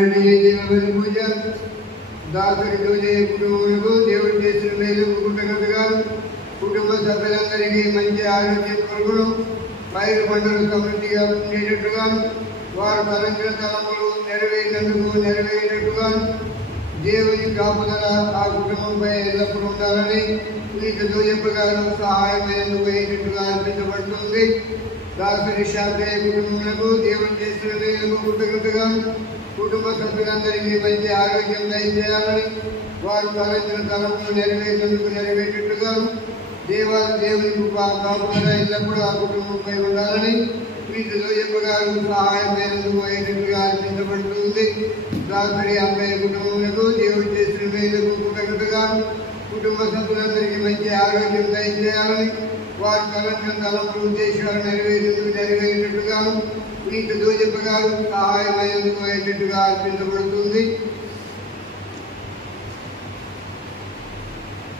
పూజ దాసరి కుటుంబములకు దేవుడు చేసిన మేలు కృతజ్ఞతగా కుటుంబ సభ్యులందరికీ మంచి ఆరోగ్యం కొరకు పైరు పంటలు సమృద్ధిగా ఉండేటట్టుగా వారు తలంచిన తలములు నెరవేరినట్టుగా దేవుని కాపుదల ఆ కుటుంబంపై ఎల్లప్పుడూ ఉండాలని మీకు దోజప్పగారు సహాయమైనందుకు అయ్యేటట్టుగా అర్పించబడుతుంది. దాసరి శాస్త్రీయ కుటుంబములకు దేవుడు చేసిన మేలుకు కృతజ్ఞతగా కుటుంబ సభ్యులందరికీ మంచి ఆరోగ్యం దయచేయాలని వారు తలంచిన తలములు నెరవేరేటట్టుగా దేవుని కాపుదల ఎల్లప్పుడూ ఆ కుటుంబంపై ఉండాలని వీటిలో చెప్పగారు సహాయమైనందుకు అయ్యేటట్టుగా అర్పించబడుతుంది. దాసరి అమ్మాయి కుటుంబములకు దేవుడు చేసిన మేలుకు కృతజ్ఞతగా కుటుంబ సభ్యులందరికీ మంచి ఆరోగ్యం దయచేయాలని వారు తలంచిన తలములు ఉద్దేశాలు నెరవేరేటట్టుగా వీటిలో చెప్పగారు సహాయమైనందుకు అయ్యేటట్టుగా అర్పించబడుతుంది.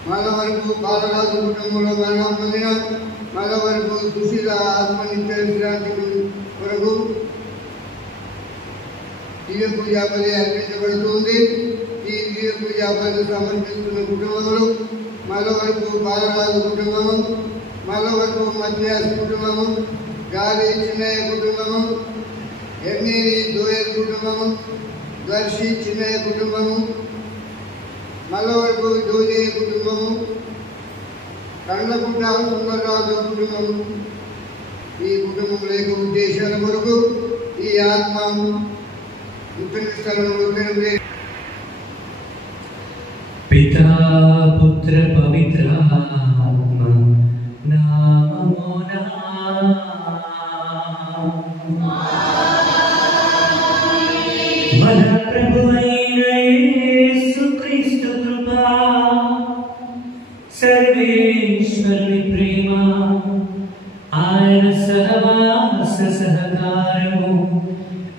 మళ్ళా వరకు బాలరాజు కుటుంబంలో మరణం పొందిన మళ్ళా వరకు సుశీల ఆత్మనిత్య విశ్రాంతి కొరకు దివ్య పూజాపది అర్పించబడుతుంది. ఈ దివ్య పూజాపది సమర్పిస్తున్న కుటుంబంలో మళ్ళా వరకు బాలరాజు కుటుంబము, మళ్ళా వరకు మధ్యాస్ కుటుంబము, గాలి చిన్నయ్య కుటుంబము, ఎర్నేని దోయల్ కుటుంబము, దర్శి చిన్నయ్య కుటుంబము, మళ్ళా వరకు జోజయ్య కుటుంబము, కండ్లకుంట సుందరరాజు కుటుంబము. ఈ కుటుంబం యొక్క ఉద్దేశాల కొరకు ఈ ఆత్మ పితా పుత్ర పవిత్ర ఆత్మ నామమునా మన ప్రభువైన యేసుక్రీస్తు కృపా సర్వేశ్వరుని ప్రేమ ఆయన సహవాస సహకారము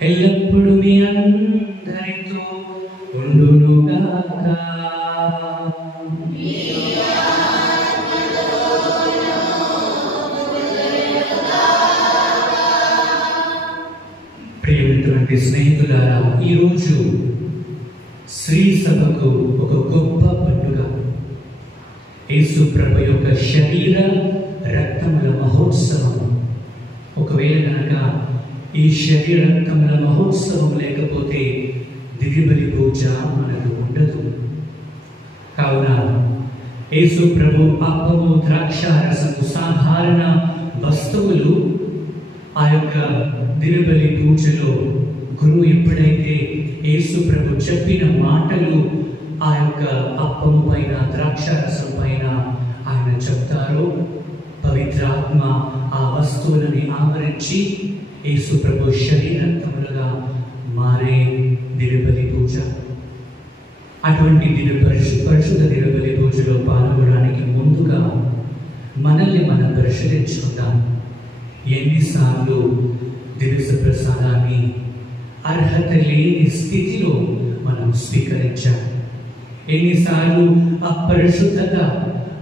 ఎల్లప్పుడూ మీ అందరితో ఉండునుగాక. ప్రియమైనటువంటి స్నేహితులారా, ఈరోజు శ్రీ సభకు ఒక గొప్ప పండుగ. యేసు ప్రభు యొక్క శరీర రక్తముల మహోత్సవం. ఒకవేళ కనుక ఈ శరీర రక్తముల మహోత్సవం లేకపోతే దివ్యబలి పూజ మనకు ఉండదు. కావున యేసు ప్రభు అప్పము, ద్రాక్ష రసము సాధారణ వస్తువులు ఆ యొక్క దివ్యబలి పూజలో గురువు ఎప్పుడైతే యేసు ప్రభు చెప్పిన మాటలు ఆ యొక్క అప్పము పైన, ద్రాక్ష రసం పైన ఆయన చెప్తారో పవిత్రాత్మ ఆ వస్తువులని ఆవరించి యేసు ప్రభు శరీరములుగా మారే దివ్యబలి పూజ. అటువంటి పరిశుద్ధ దివ్యబలి పూజలో పాల్గొనడానికి ముందుగా మనల్ని మనం పరిశీలించుకుందాం. ఎన్నిసార్లు దివ్య ప్రసాదాన్ని అర్హత లేని స్థితిలో మనం స్వీకరించాం, ఎన్నిసార్లు ఆ పరిశుద్ధత,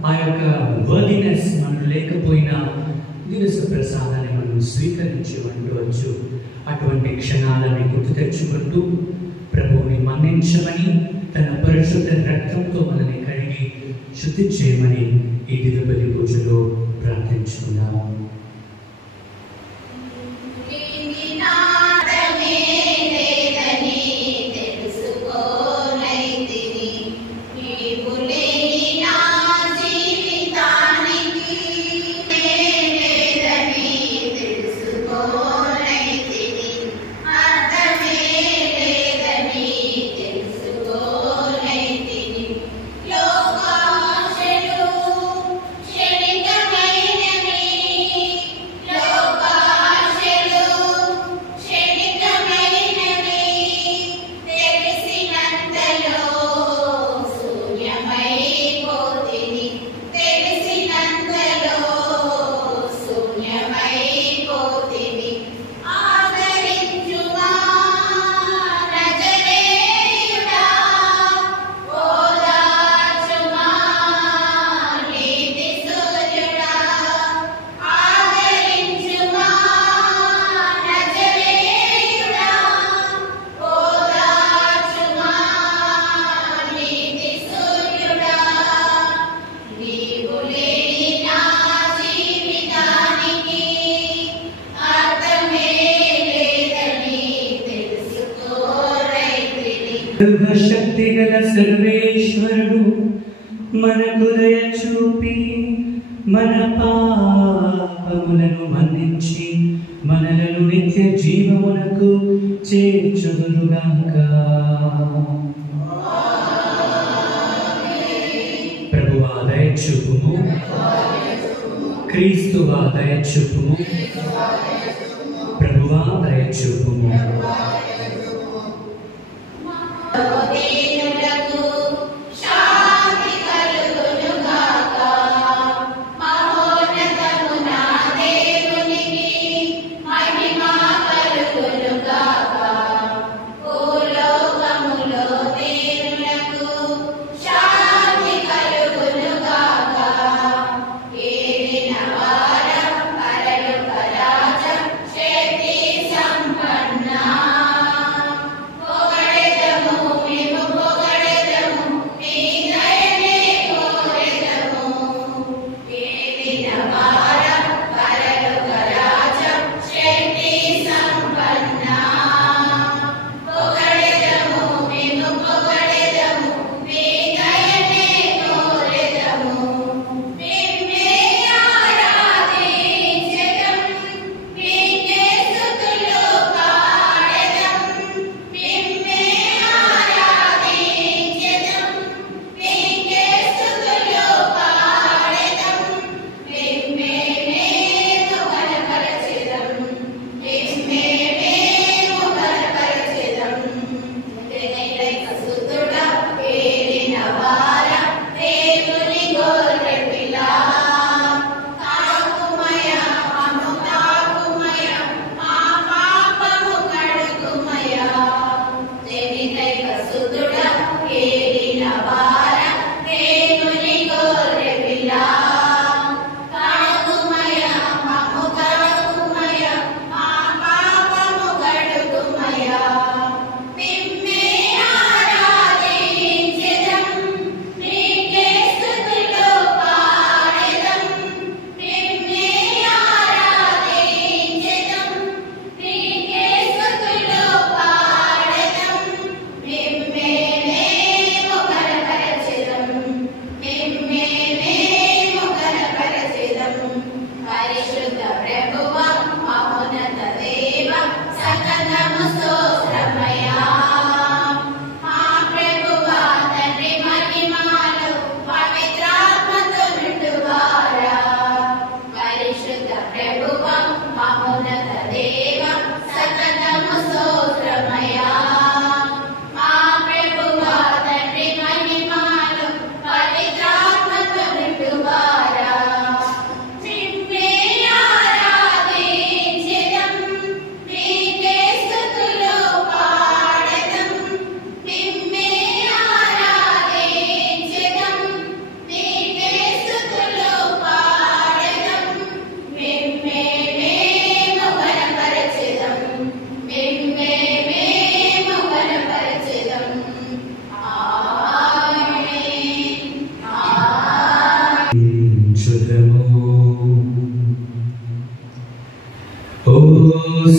ఆ యొక్క వర్దినెస్ మనం లేకపోయినా దివ్య ప్రసాదాన్ని మనం స్వీకరించి ఉండవచ్చు. అటువంటి క్షణాలని గుర్తు తెచ్చుకుంటూ ప్రభువుని మన్నించమని, తన పరిశుద్ధ రక్తంతో మనల్ని కడిగి శుద్ధి చేయమని ఈ దివ్యబలి పూజలో ప్రార్థించుకుందాం. లోకాశలు క్షణికమైనవి సర్వశక్తి గల సర్వేశ్వరుడు మనకు దయ చూపి మన పాపములను మన్నించి మనలను నిత్య జీవమునకు చేర్చుదురుగాక. ప్రభువా దయ చూపుము, క్రీస్తువా దయ చూపుము, ప్రభువా దయ చూపుము.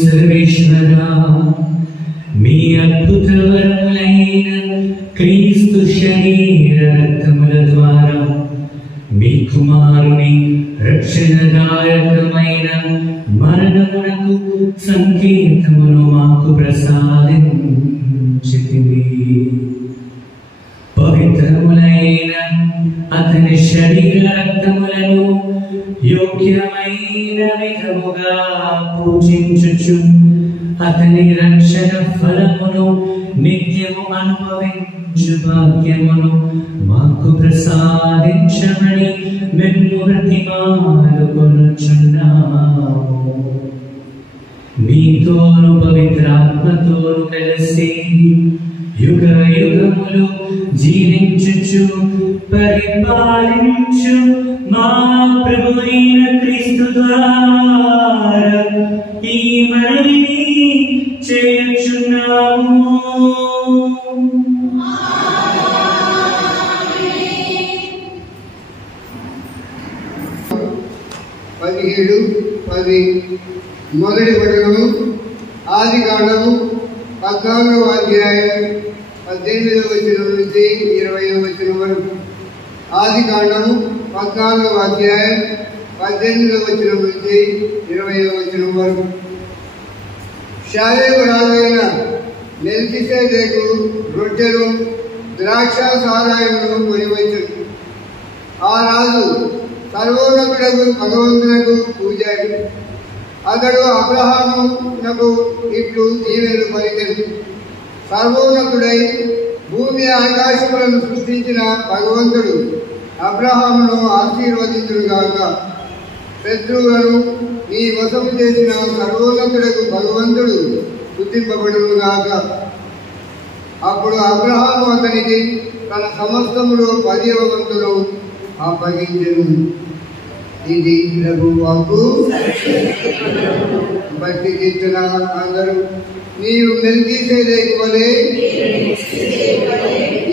సర్వేశ్వరా, మీ అద్భుత వరములైన క్రీస్తు శరీర రక్తముల ద్వారా మీ కుమారుని రక్షణదాయకమైన మరణమునకు సంకేతమును మాకు ప్రసాదించితివి. పవిత్రములైన అతని శరీర రక్తములను యోగ్యమైన విధముగా పూజించుచు అతని రక్షణ ఫలమును నిత్యము అనుభవించు భాగ్యమును మాకు ప్రసాదించమని మేము బ్రతిమాలుకొనుచున్నాము. మీతోను పవిత్రాత్మతోను కలిసి యుగ యుగములు జీవించుచు పరిపాలించు మా ప్రభువైన క్రీస్తు ద్వారా ఈ మనవిని చేయుచున్నాము. 17:10 మొదటి పట్టణము ఆదికాండము 14వ అధ్యాయం 18వ వచనం నుంచి 20వ వచనం వరకు. ఆదికాండము 14వ అధ్యాయం 18వ వచనం నుంచి 20వ వచనం వరకు. షాలేము రాజైన మెల్కీసెదెకు రొట్టెలు ద్రాక్ష సారాయమును కొనివచ్చును. ఆ రాజు సర్వోన్నతుడకు భగవంతునకు పూజాడు. అతడు అబ్రహామునకు ఇట్లు దీవెనలు పలికెను. సర్వోన్నతుడై భూమి ఆకాశములను సృష్టించిన భగవంతుడు అబ్రహామును ఆశీర్వదించునుగాక. శత్రువులను నీ వశము చేసిన సర్వోన్నతుడకు భగవంతుడు స్తుతింపబడునుగాక. అప్పుడు అబ్రహాము అతనికి తన సమస్తములో 10వ వంతును అప్పగించెను. ఇది ప్రభువు వాక్కు. భక్తి కీర్తన. అందరూ నీవు మెల్కీసెదెకు వలె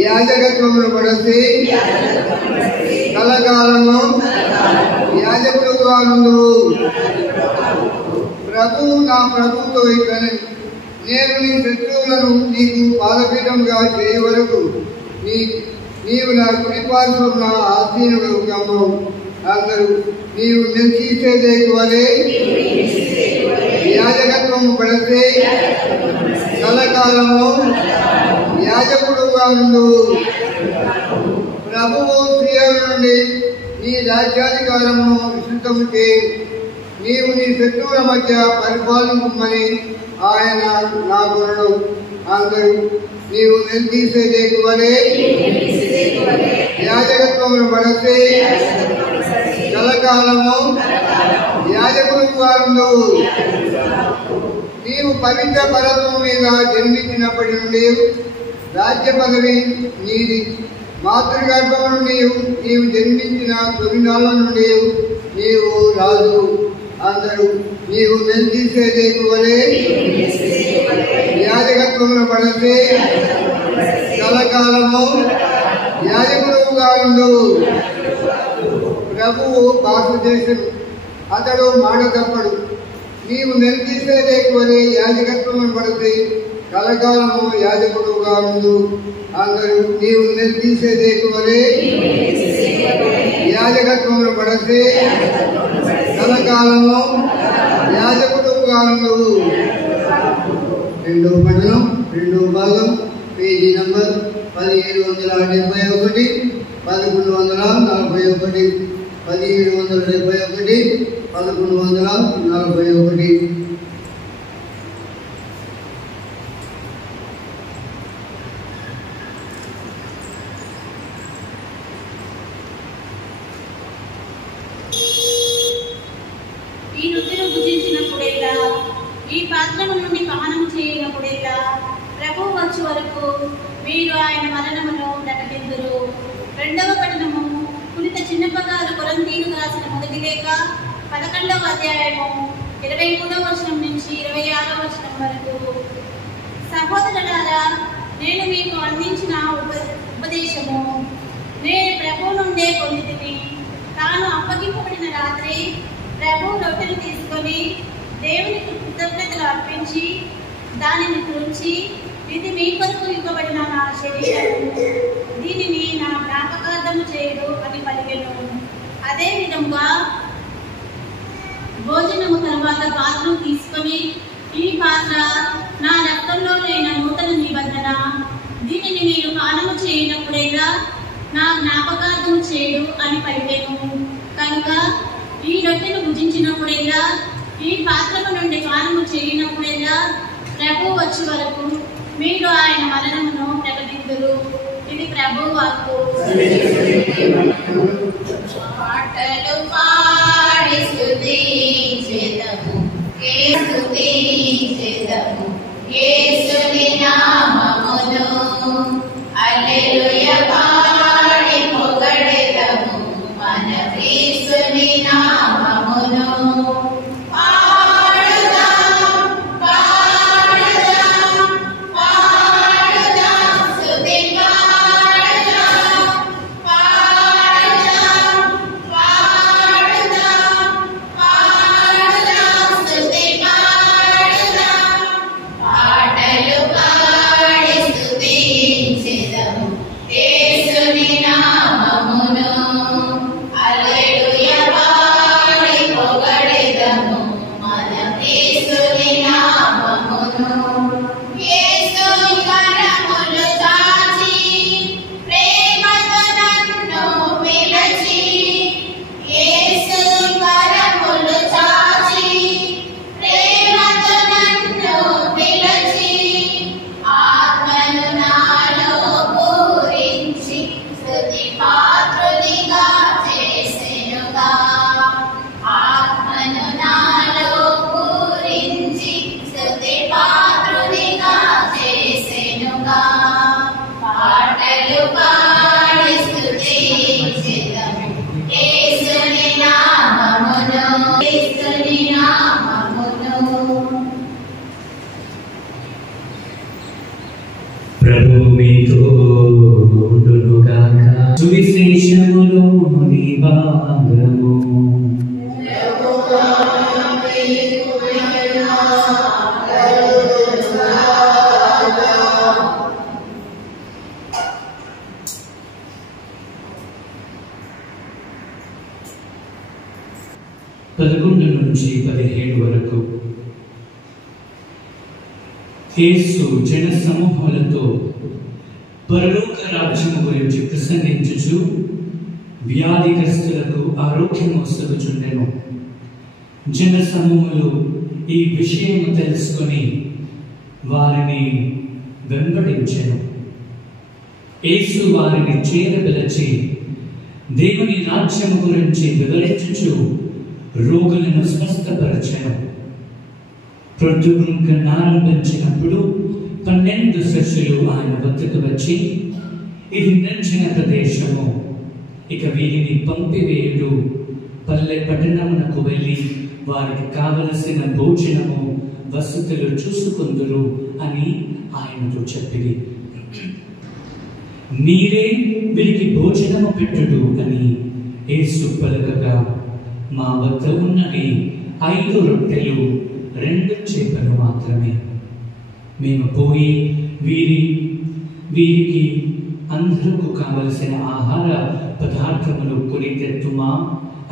యాజకత్వమును పడసి కలకాలము యాజకుడుగా నుండువు. ప్రభువు నా ప్రభువుతో ఇట్లనే, నేను నీ శత్రువులను నీకు పాదపీఠంగా చేయ వరకు నీవు నా కుడిపార్శ్వమున ఆసీనుడు కమ్మవు. అందరూ నీవు మెల్కీసెదెకు వలె యాజకత్వము పడితే కలకాలము యాజకుడుగా నుండువు. ప్రభువు సియోను నుండి నీ రాజ్యాధికారమును విస్తృతము చేయి. నీవు నీ శత్రువుల మధ్య పరిపాలించమని ఆయన నా కొనడు. అందరూ నీవు మెల్కీసెదెకు వలె యాజకత్వమును పడితే కలకాలము యాజకుడుగా నుండువు. నీవు పవిత్ర పర్వతము మీద జన్మించినప్పటి నుండి రాజ్య పదవి నీది. మాతృగర్భము నుండి నీవు జన్మించిన తొలినాళ్ళ నుండి నీవు రాజు. అందరూ నీవు మెల్కీసెదెకు వలె యాజకత్వమును పడితే కలకాలము యాజకుడుగా నుండువు. ప్రభువు భాష చేసెను, అతడు మాట తప్పడు. నీవు మెల్కీసెదెకు వలె యాజకత్వమును పడితే కలకాలము యాజకుడుగా నుండు. అందరూ నీవు మెల్కీసెదెకు వలె యాజకత్వమును పడితే కలకాలము యాజకుడుగా నుండు. రెండవ పఠనం, రెండవ భాగం, పేజీ నంబర్ 1771, 1141, 1771, 1141. ఈ రొట్టెను భుజించినప్పుడేలా, ఈ పాత్రము నుండి పానం చేయనప్పుడేలా ప్రభువు వచ్చే వరకు మీరు ఆయన మరణమును ప్రకటింతురు. రెండవ పఠనము పునీత చిన్నప్పగారు కొరింథీయులకు రాసిన మొదటి లేఖ 11వ అధ్యాయము 23వ వచనం నుంచి 26వ వచనం వరకు. సహోదరులారా, నేను మీకు అందించిన ఉపదేశము నేను ప్రభువు నుండే పొందితిని. తాను అప్పగింపబడిన రాత్రి ప్రభువు రొట్టెను తీసుకొని దేవునికి కృతజ్ఞతలు అర్పించి దానిని త్రుంచి, ఇది మీ కొరకు ఇవ్వబడిన నా శరీరము, దీనిని నా జ్ఞాపకార్థము చేయడు అని పలికెను. అదే విధముగా భోజనము తర్వాత పాత్రను తీసుకొని, ఈ పాత్ర నా రక్తంలో లేన నూతన నిబంధన, దీనిని మీరు పానము చేయనప్పుడేలా నా జ్ఞాపకార్థము చేయడు అని పలికెను. కనుక ఈ రొట్టెను భుజించినప్పుడేలా, ఈ పాత్రము నుండి పానము చేయనప్పుడేలా ప్రభువు వచ్చే వరకు మీరు ఆయన మరణమును ప్రకటింతురు. ఇది ప్రభువు వాక్కు. పాటలు పాడి స్తుతించెదము, స్తుతించెదము యేసుని నామమును. హల్లెలూయా పాడి పొగడెదము మన క్రీస్తుని నామమును. యేసుని నామమును యేసుని కరములు చాచి ప్రేమతో నన్ను పిలిచి యేసుని కరములు చాచి ప్రేమతో నన్ను పిలిచి ఆత్మను నాలో పూరించి స్తుతి పాత్రునిగా చేసెనుగా ఆత్మను నాలో పూరించి స్తుతి పాత్రునిగా చేసెనుగా పాటలు పాడి స్తుతించెదను యేసుని నామమును యేసుని నామమును. ప్రభువు మీతో ఉండునుగాక. సువిశేషములోని భాగము. పదకొండు నుంచి 17 వరకు యేసు జన సమూహాలతో పరలోక రాజ్యము గురించి ప్రసంగించుచు వ్యాధిగ్రస్తులకు ఆరోగ్యము వసగుచుండెను. జన సమూహములు ఈ విషయము తెలుసుకొని వారిని వెంబడించెను. యేసు వారిని చేరపిలిచి దేవుని రాజ్యము గురించి వివరించుచు రోగులను స్వస్థపరచెను. ప్రొద్దుగుంకనారంభించినప్పుడు 12 శిష్యులు ఆయన వద్దకు వచ్చి, ఇది నిర్జన ప్రదేశము, ఇక వీరిని పంపివేయుడు, పల్లె పట్టణమునకు వెళ్ళి వారికి కావలసిన భోజనము వసతులు చూసుకుందురు అని ఆయనతో చెప్పిరి. మీరే వీరికి భోజనము పెట్టుడు అని యేసు పలకగా, మా వద్ద ఉన్నవి 5 రొట్టెలు 2 చేపలు మాత్రమే. మేము పోయి వీరికి అందరకు కావలసిన ఆహార పదార్థములు కొని తెత్తుమా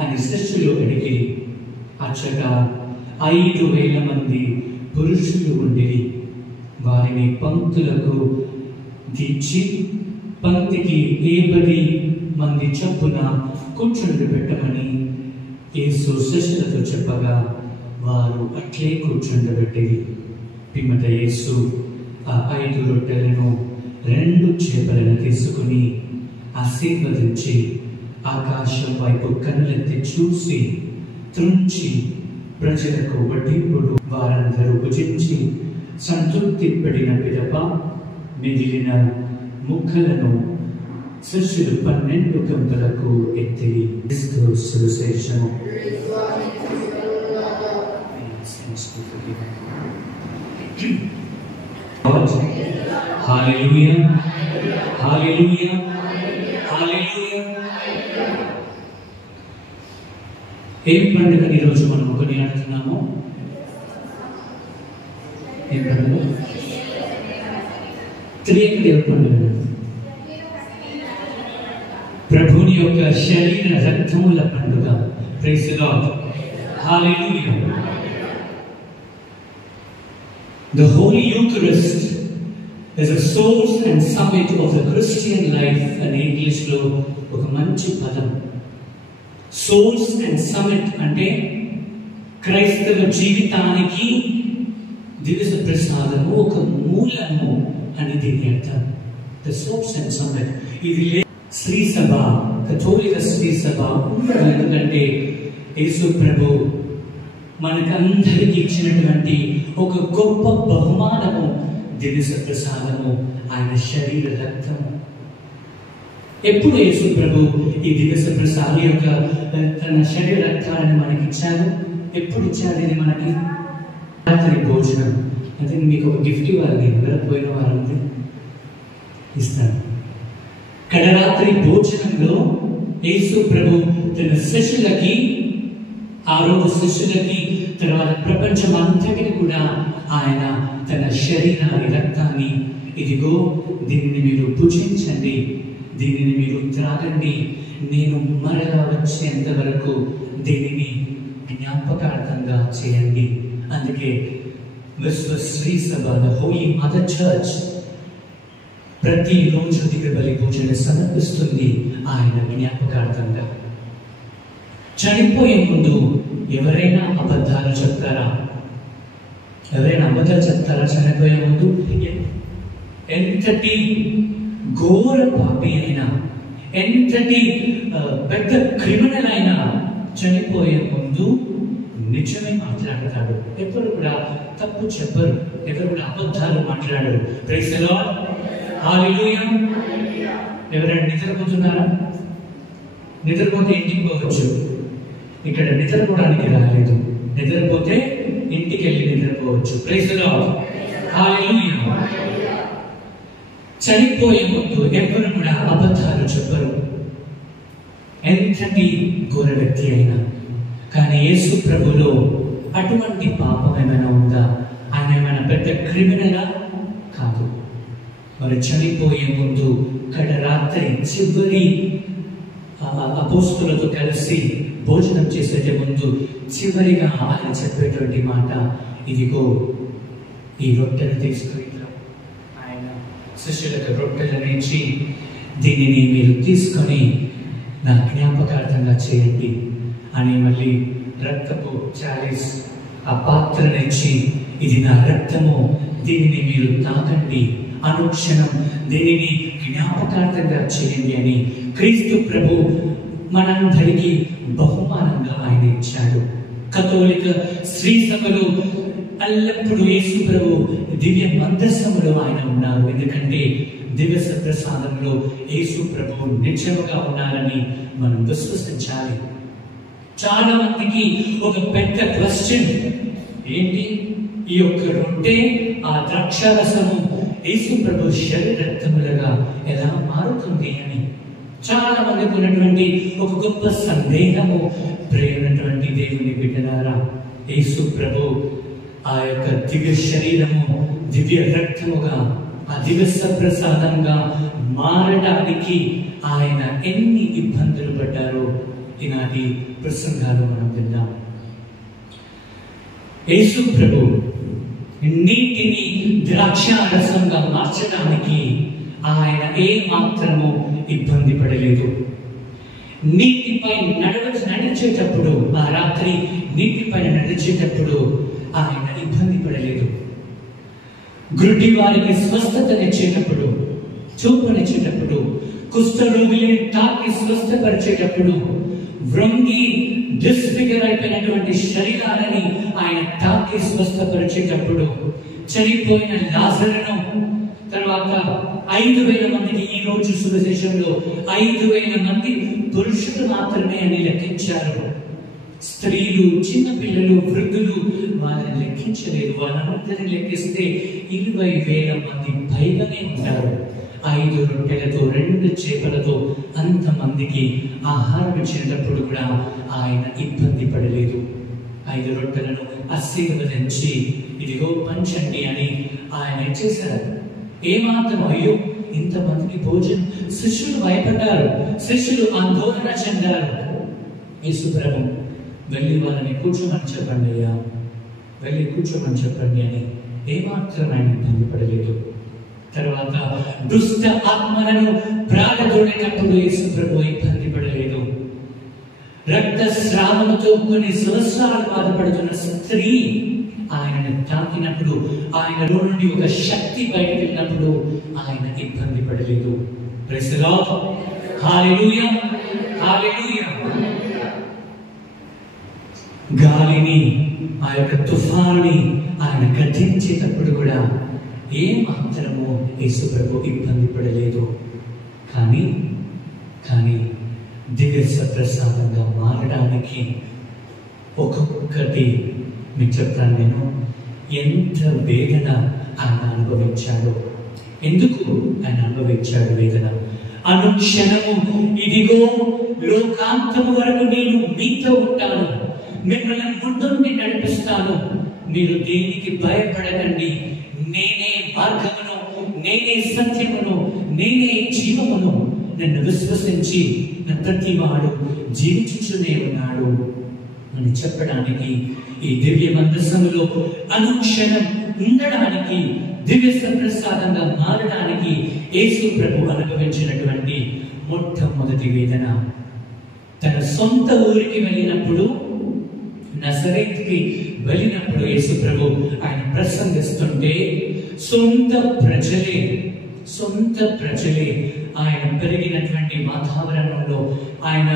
అని శిష్యులు అడిగిరి. అచ్చగా 5,000 మంది పురుషులు ఉండిరి. వారిని పంక్తులకు దించి పంక్తికి 70 మంది చొప్పున కూర్చుండబెట్టమని యేసు శిష్యులతో చెప్పగా వారు అట్లే కూర్చుండబెట్టిరి. పిమ్మట యేసు ఆ 5 రొట్టెలను 2 చేపలను తీసుకుని ఆశీర్వదించి ఆకాశం వైపు కన్నులెత్తి చూసి త్రుంచి ప్రజలకు వడ్డింపుడు. వారందరూ భుజించి సంతృప్తి పడిన పిదప మిగిలిన ముక్కలను శిష్యులు 12 గంపలకు ఎత్తి సువిశేషము. Hallelujah, hallelujah, hallelujah. ఏం పండుగ ఈరోజు మనం కొనియాడుతున్నాము? ఏం పండుగ? త్రియేక పండుగ. ప్రభుని యొక్క శరీర రక్తముల పండుగ. Praise the lord. Hallelujah. The Holy Eucharist is a source and summit of the Christian life. అని ఇంగ్లీష్ లో ఒక మంచి పదం. సోర్స్ అండ్ సమిట్ అంటే క్రైస్తవ జీవితానికి దివ్య ప్రసాదము ఒక మూలము అని దీని అర్థం. The source and summit. ఇది శ్రీ సభ, కథోలిక శ్రీ సభ ఉండడం ఎందుకంటే యేసు ప్రభు మనకందరికి ఇచ్చినటువంటి ఒక గొప్ప బహుమానము దివ్య ప్రసాదము, ఆయన శరీర రక్తము. ఎప్పుడు యేసు ప్రభు ఈ దివ్య ప్రసాదం యొక్క తన శరీర రక్తాలను మనకి ఇచ్చారు? ఎప్పుడు ఇచ్చారు ఇది మనకి? రాత్రి భోజనం. అంటే మీకు ఒక గిఫ్ట్ ఇవ్వాలి. నిద్రపోయిన వారందరూ ఇస్తాను. కడరాత్రి భోజనంలో యేసు ప్రభు తన శిష్యులకి, 6 శిష్యులకి, తర్వాత ప్రపంచం అంతటిని కూడా ఆయన తన శరీరాన్ని, రక్తాన్ని, ఇదిగో దీనిని మీరు భుజించండి, దీనిని మీరు త్రాగండి, నేను మరలా వచ్చేంత వరకు దీనిని జ్ఞాపకార్థంగా చేయండి అందుకే విశ్వ శ్రీ సభ, ద హోలీ మదర్ చర్చ్, ప్రతిరోజు దివ్య బలి పూజలు సమర్పిస్తుంది ఆయన జ్ఞాపకార్థంగా. చనిపోయే ముందు ఎవరైనా అబద్ధాలు చెప్తారా? ఎవరైనా అబద్ధాలు చెప్తారా చనిపోయే ముందు? ఎంతటి ఘోర పాపి అయినా, ఎంతటి పెద్ద క్రిమినల్ అయినా చనిపోయే ముందు నిజమే మాట్లాడతాడు. ఎవరు కూడా తప్పు చెప్పరు, ఎవరు కూడా అబద్ధాలు మాట్లాడరు. ప్రైజ్ ది లార్డ్, హల్లెలూయా. ఎవరైనా నిద్రపోతున్నారా? నిద్రపోతే ఇంటికి పోవచ్చు. ఇక్కడ నిద్రపోవడానికి రాలేదు, నిద్రపోతే ఇంటికి వెళ్ళి నిద్రపోవచ్చు. ప్రైజ్ ది లార్డ్, హల్లెలూయా. చనిపోయే ముందు ఎవరు కూడా అబద్ధాలు చెప్పరు, ఎంతటి ఘోర వ్యక్తి అయినా. కానీ యేసు ప్రభులో అటువంటి పాపం ఏమైనా ఉందా? ఆయన ఏమైనా పెద్ద క్రిమినలా? కాదు. మరి చనిపోయే ముందు రాత్రి చివరి అపోస్తలులతో కలిసి భోజనం చేసే ముందు చివరిగా ఆయన చెప్పేటువంటి మాట, ఇదిగో ఈ రొట్టెను తీసుకుని ఆయన శిష్యులకు రొట్టెలను ఇచ్చి, దీనిని మీరు తీసుకొని నా జ్ఞాపకార్థంగా చేయండి అని మళ్ళీ రక్తపు చాలీస్ ఆ పాత్రను ఇచ్చి, ఇది నా రక్తము, దీనిని మీరు తాకండి, అనుక్షణం దీనిని జ్ఞాపకార్థంగా చేయండి అని క్రీస్తు ప్రభు మనందరికీ బహుమానంగా ఆయన ఇచ్చాడు. కథోలిక శ్రీ సభలో ఎల్లప్పుడూ యేసు ప్రభు దివ్య మందస్సములో ఆయన ఉన్నారు. ఎందుకంటే దివ్య ప్రసాదంలో యేసు ప్రభు నిత్యముగా ఉన్నారని మనం విశ్వసించాలి. చాలా మందికి ఒక పెద్ద క్వశ్చన్ ఏంటి, ఈ యొక్క రొట్టె ఆ ద్రాక్షారసము యేసు ప్రభు శరీర రక్తములుగా ఎలా మారుతుంది అని చాలా మందికి ఉన్నటువంటి ఒక గొప్ప సందేహము. ప్రేమైనటువంటి దేవుని బిడ్డలారా, యేసు ప్రభు ఆ యొక్క దివ్య శరీరము దివ్య రక్తముగా ఆ దివ్య ప్రసాదంగా మారడానికి ఆయన ఎన్ని ఇబ్బందులు పడ్డారో ఈనాటి ప్రసంగాలు మనం విన్నాం. యేసు ప్రభు నీటిని ద్రాక్షారసంగా మార్చడానికి ఆయన ఏ మాత్రము ఇబ్బంది పడలేదు. నీటిపై నడిచేటప్పుడు, ఆ రాత్రి నీటిపైన నడిచేటప్పుడు ఆయన ఇబ్బంది పడలేదు. గుడ్డి వారికి స్వస్థతనిచ్చేటప్పుడు, చూపునిచ్చేటప్పుడు, కుష్ఠరోగులను తాకి స్వస్థపరిచేటప్పుడు, వృంగి డిస్ఫిగర్ అయిపోయినటువంటి శరీరాలని ఆయన తాకి స్వస్థపరిచేటప్పుడు, చనిపోయిన లాజరును, తర్వాత 5,000 మందికి ఈ రోజు సువిశేషంలో 5,000 మంది పురుషులు మాత్రమే అని లెక్కించారు. స్త్రీలు, చిన్న పిల్లలు, వృద్ధులు వాళ్ళని లెక్కించలేదు. వాళ్ళందరినీ లెక్కిస్తే 20,000 మంది పైగానే ఉంటారు. 5 రొట్టెలతో 2 చేపలతో అంతమందికి ఆహారం ఇచ్చినప్పుడు కూడా ఆయన ఇబ్బంది పడలేదు. 5 రొట్టెలను ఆశీర్వదించి ఇదిగో పంచండి అని ఆయన చేశారు. ఏమాత్రం అయ్యో ఇంతమందికి భోజనం, శిష్యులు భయపడ్డారు, శిష్యులు ఆందోళన చెందారు. యేసు ప్రభు వెళ్ళి వాళ్ళని కూర్చోమని చెప్పండి అయ్యా, వెళ్ళి కూర్చోమని చెప్పండి అని ఏమాత్రం ఆయన ఇబ్బంది పడలేదు. తర్వాత దుష్ట ఆత్మలను ప్రాణదోడేటప్పుడు యేసు ప్రభు ఇబ్బంది పడలేదు. రక్తస్రావముతో కొన్ని సంవత్సరాలు బాధపడుతున్న స్త్రీ ఆయనను తాకినప్పుడు, ఆయనలో నుండి ఒక శక్తి బయటకు వెళ్ళినప్పుడు ఆయన ఇబ్బంది పడలేదు. ప్రైజ్ ది లార్డ్, హల్లెలూయా, హల్లెలూయా. గాలిని, ఆ యొక్క తుఫానుని ఆయన గద్దించేటప్పుడు కూడా ఏ మాత్రము యేసు ప్రభు ఇబ్బంది పడలేదు. కానీ దివ్య ప్రసాదంగా మారడానికి ఒక్కొక్కటి మీకు చెప్తాను నేను, ఎంత వేదన ఆయన అనుభవించాడు. ఎందుకు ఆయన అనుభవించాడు వేదన? అనుక్షణము ఇదిగో లోకాంతము వరకు నేను మీతో ఉంటాను, మిమ్మల్ని ముందుండి నడిపిస్తాను, మీరు దేనికి భయపడకండి, నేనే మార్గమును, నేనే సత్యమును, నేనే జీవమును, నన్ను విశ్వసించి నా ప్రతి వాడు జీవించునే ఉన్నాడు అని చెప్పడానికి ఈ దివ్య మందసములో అనుక్షణం ఉండడానికి, దివ్య ప్రసాదంగా మారడానికి యేసు ప్రభు అనుభవించినటువంటి మొట్టమొదటి వేదన తన సొంత ఊరికి వెళ్ళినప్పుడు, నజరేత్కి వెళ్ళినప్పుడు యేసు ప్రభు ఆయన ప్రసంగిస్తుంటే సొంత ప్రజలే ఆయన పెరిగినటువంటి వాతావరణంలో ఆయన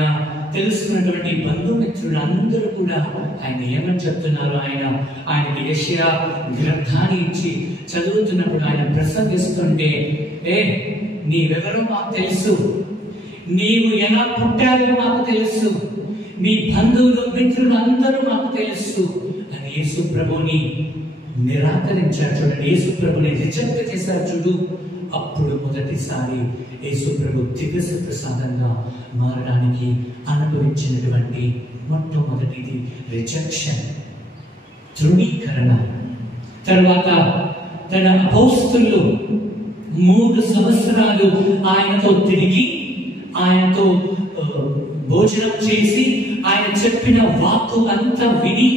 తెలుసుకున్నటువంటి బంధుమిత్రులు అందరూ కూడా ఆయన ఏమని చెప్తున్నారు, ఆయనకి యెషయా గ్రంథాన్ని ఇచ్చి చదువుతున్నప్పుడు ఆయన ప్రసంగిస్తుంటే, నీవెవరో మాకు తెలుసు, నీవు ఎలా పుట్టావో మాకు తెలుసు, నీ బంధువులు మిత్రులు అందరూ మాకు తెలుసు అని యేసు ప్రభుని నిరాకరించారు చూడండి. యేసు ప్రభుని రిజెక్ట్ చేశారు చూడు. అప్పుడు మొదటిసారి యేసు ప్రభు దివ్య ప్రసాదంగా మారడానికి అనుభవించినటువంటి మొట్టమొదటిది రిజెక్షన్, తృణీకరణ. తర్వాత తన అపోస్తలులు 3 సంవత్సరాలు ఆయనతో తిరిగి, ఆయనతో భోజనం చేసి, ఆయన చెప్పిన వాక్కు అంతా విని,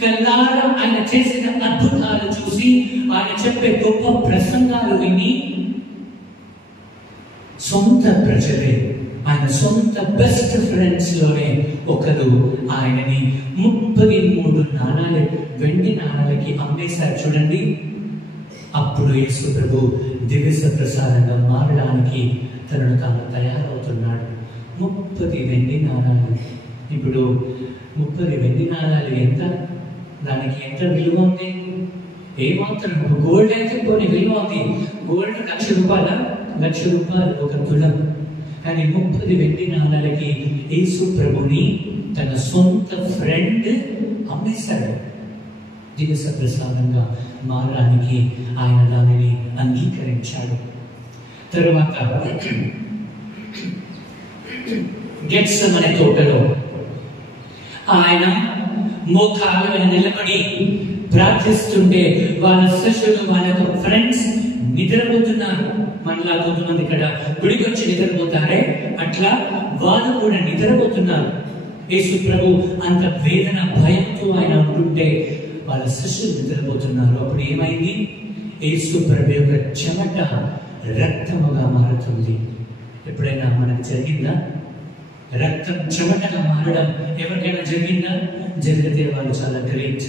కళ్ళారా ఆయన చేసిన అద్భుతాలు చూసి, ఆయన చెప్పే గొప్ప ప్రసంగాలు విని, సొంత ప్రజలే, ఆయన సొంత బెస్ట్ ఫ్రెండ్స్ లోనే ఒకరు ఆయనని 33 నాణాలు, వెండి నాణాలకి అమ్మేశారు చూడండి. అప్పుడు యేసు ప్రభు దివ్య ప్రసాదంగా మారడానికి తనను తాను తయారవుతున్నాడు. 30 వెండి నాణాలు. ఇప్పుడు 30 వెండి నాణాలు ఎంత? దానికి ఎంత విలువ ఉంది? ఏమాత్రం గోల్డ్ అయితే కొన్ని విలువ ఉంది. గోల్డ్ లక్ష రూపాయలు ఒక తులం. కానీ 30 వెండి నాణాలకి యేసు ప్రభుని తన సొంత ఫ్రెండ్ అమ్మేశాడు. దివ్య ప్రసాదంగా మారడానికి ఆయన దానిని అంగీకరించాడు. తరువాత గెత్సెమనే తోటలో ఆయన మోకాళ్ళ మీద నిలబడి ప్రార్థిస్తుంటే వాళ్ళ శిష్యులు, వాళ్ళ ఫ్రెండ్స్ నిద్రపోతున్నారు. మనలా కొంతమంది ఇక్కడ గుడికి వచ్చి నిద్రపోతారే, అట్లా వాళ్ళు కూడా నిద్రపోతున్నారు. యేసు ప్రభు అంత వేదన భయంతో ఆయన ఉంటుంటే వాళ్ళ శిష్యులు నిద్రపోతున్నారు. అప్పుడు ఏమైంది? యేసు ప్రభు యొక్క చెమట రక్తముగా మారుతుంది. ఎప్పుడైనా మనకు జరిగిందా? రక్తం చెమటగా మారడం ఎవరికైనా జరిగిందా? జరిగితే వాళ్ళు చాలా గ్రేట్.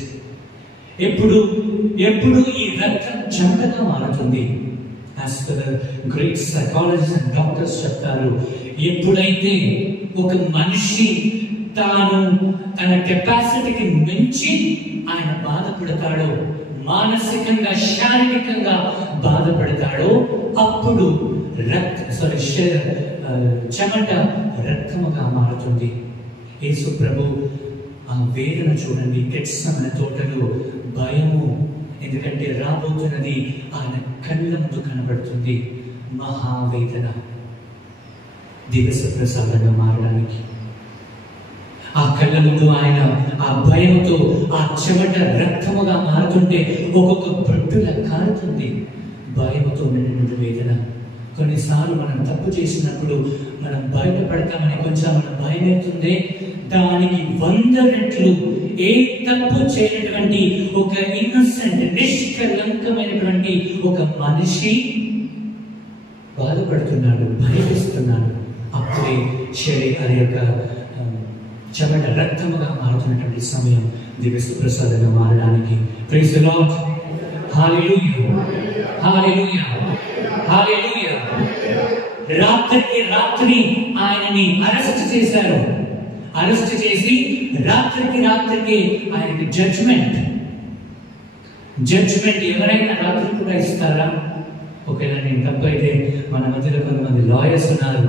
ఎప్పుడు ఈ రక్తం చెమటగా మారుతుంది? As per great psychologist and doctors చెప్తారు, ఎప్పుడైతే ఒక మనిషి తన కెపాసిటీకి మించి ఆయన బాధపడతాడో, మానసికంగా శారీరకంగా బాధపడతాడో, అప్పుడు చెమట రక్తముగా మారుతుంది. యేసు ప్రభు ఆ వేదన చూడండి. గెత్సెమనే తోటలో భయము, ఎందుకంటే రాబోతున్నది ఆయన కళ్ళ ముందు కనబడుతుంది. మహావేదన దివ్య ప్రసాదంగా మారడానికి ఆ కళ్ళ ముందు ఆయన ఆ భయంతో ఆ చెమట రక్తముగా మారుతుంటే ఒక్కొక్క బొట్టులా కారుతుంది. భయముతో నిండిన వేదన. కొన్నిసార్లు మనం తప్పు చేసినప్పుడు మనం బయటపడతామని కొంచెం మన భయం అవుతుంది. దానికి 100 రెట్లు ఏ తప్పు చేయనటువంటి ఒక ఇన్నోసెంట్, నిష్కలంకమైనటువంటి ఒక మనిషి బాధపడుతున్నాడు, భయపిస్తున్నాడు. అప్పుడే శరీరం యొక్క చెమట రక్తముగా మారుతున్నటువంటి సమయం దివ్య ప్రసాదంగా మారడానికి. Praise the lord. Hallelujah, hallelujah, hallelujah. రాత్రికి రాత్రి ఆయనని అరెస్ట్ చేశారు. అరెస్ట్ చేసి రాత్రికి ఆయనకి జడ్జ్మెంట్ ఎవరైనా రాత్రి కూడా ఇస్తారా? ఒకవేళ నేను తప్పైతే మన మధ్యలో కొంతమంది లాయర్స్ ఉన్నారు.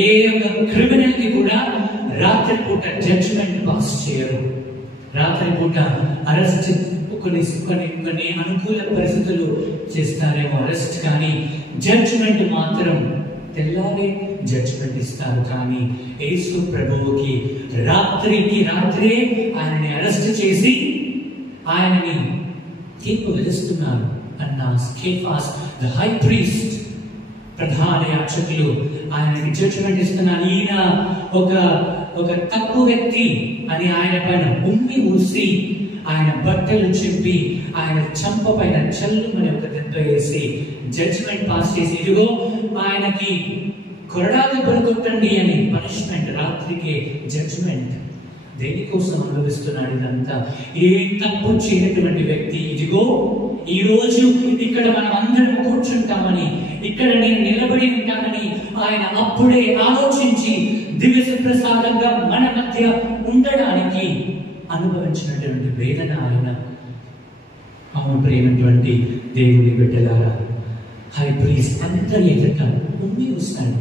ఏ ఒక్క క్రిమినల్ కి కూడా రాత్రి పూట జడ్జ్మెంట్ పాస్ చేయరు. రాత్రి పూట అరెస్ట్ కొన్ని అనుకూల పరిస్థితులు చేస్తారేమో అరెస్ట్, కానీ జడ్జ్మెంట్ మాత్రం తెల్లారే జడ్జ్మెంట్ ఇస్తారు. కానీ యేసు ప్రభువుకి రాత్రే ఆయనని అరెస్ట్ చేసి ఆయనని తీర్పు విధిస్తున్నారు. అన్నాస్ కేఫాస్ ద హై ప్రీస్ట్, ప్రధాన యాజకులు ఆయనకి జడ్జ్మెంట్ ఇస్తున్నారు. ఈయన ఒక ఒక తప్పు వ్యక్తి అని ఆయన పైన ఉమ్మి ఊసి ఆయన బట్టలు చింపి ఆయన చంప పైన చల్లుమని ఒక దెబ్బ వేసి జడ్జిమెంట్ పాస్ చేసి ఇదిగో ఆయనకి కొరడాలు కొట్టండి అని పనిష్మెంట్, రాత్రికి జడ్జిమెంట్. దేనికోసం అనుభవిస్తున్నాడు ఇదంతా? ఏ తప్పు చేయనటువంటి వ్యక్తి ఇదిగో ఈ రోజు ఇక్కడ మనం అందరం కూర్చుంటామని, ఇక్కడ నేను నిలబడి ఉంటానని ఆయన అప్పుడే ఆలోచించి దివ్య ప్రసాదంగా మన మధ్య ఉండడానికి అనుభవించినటువంటి వేదన ఆయన. అవును ప్రేమైనటువంటి దేవుని బిడ్డలారా, హై ప్రీస్ట్ అందరి ఎదుట ఉమ్మి వస్తాడు.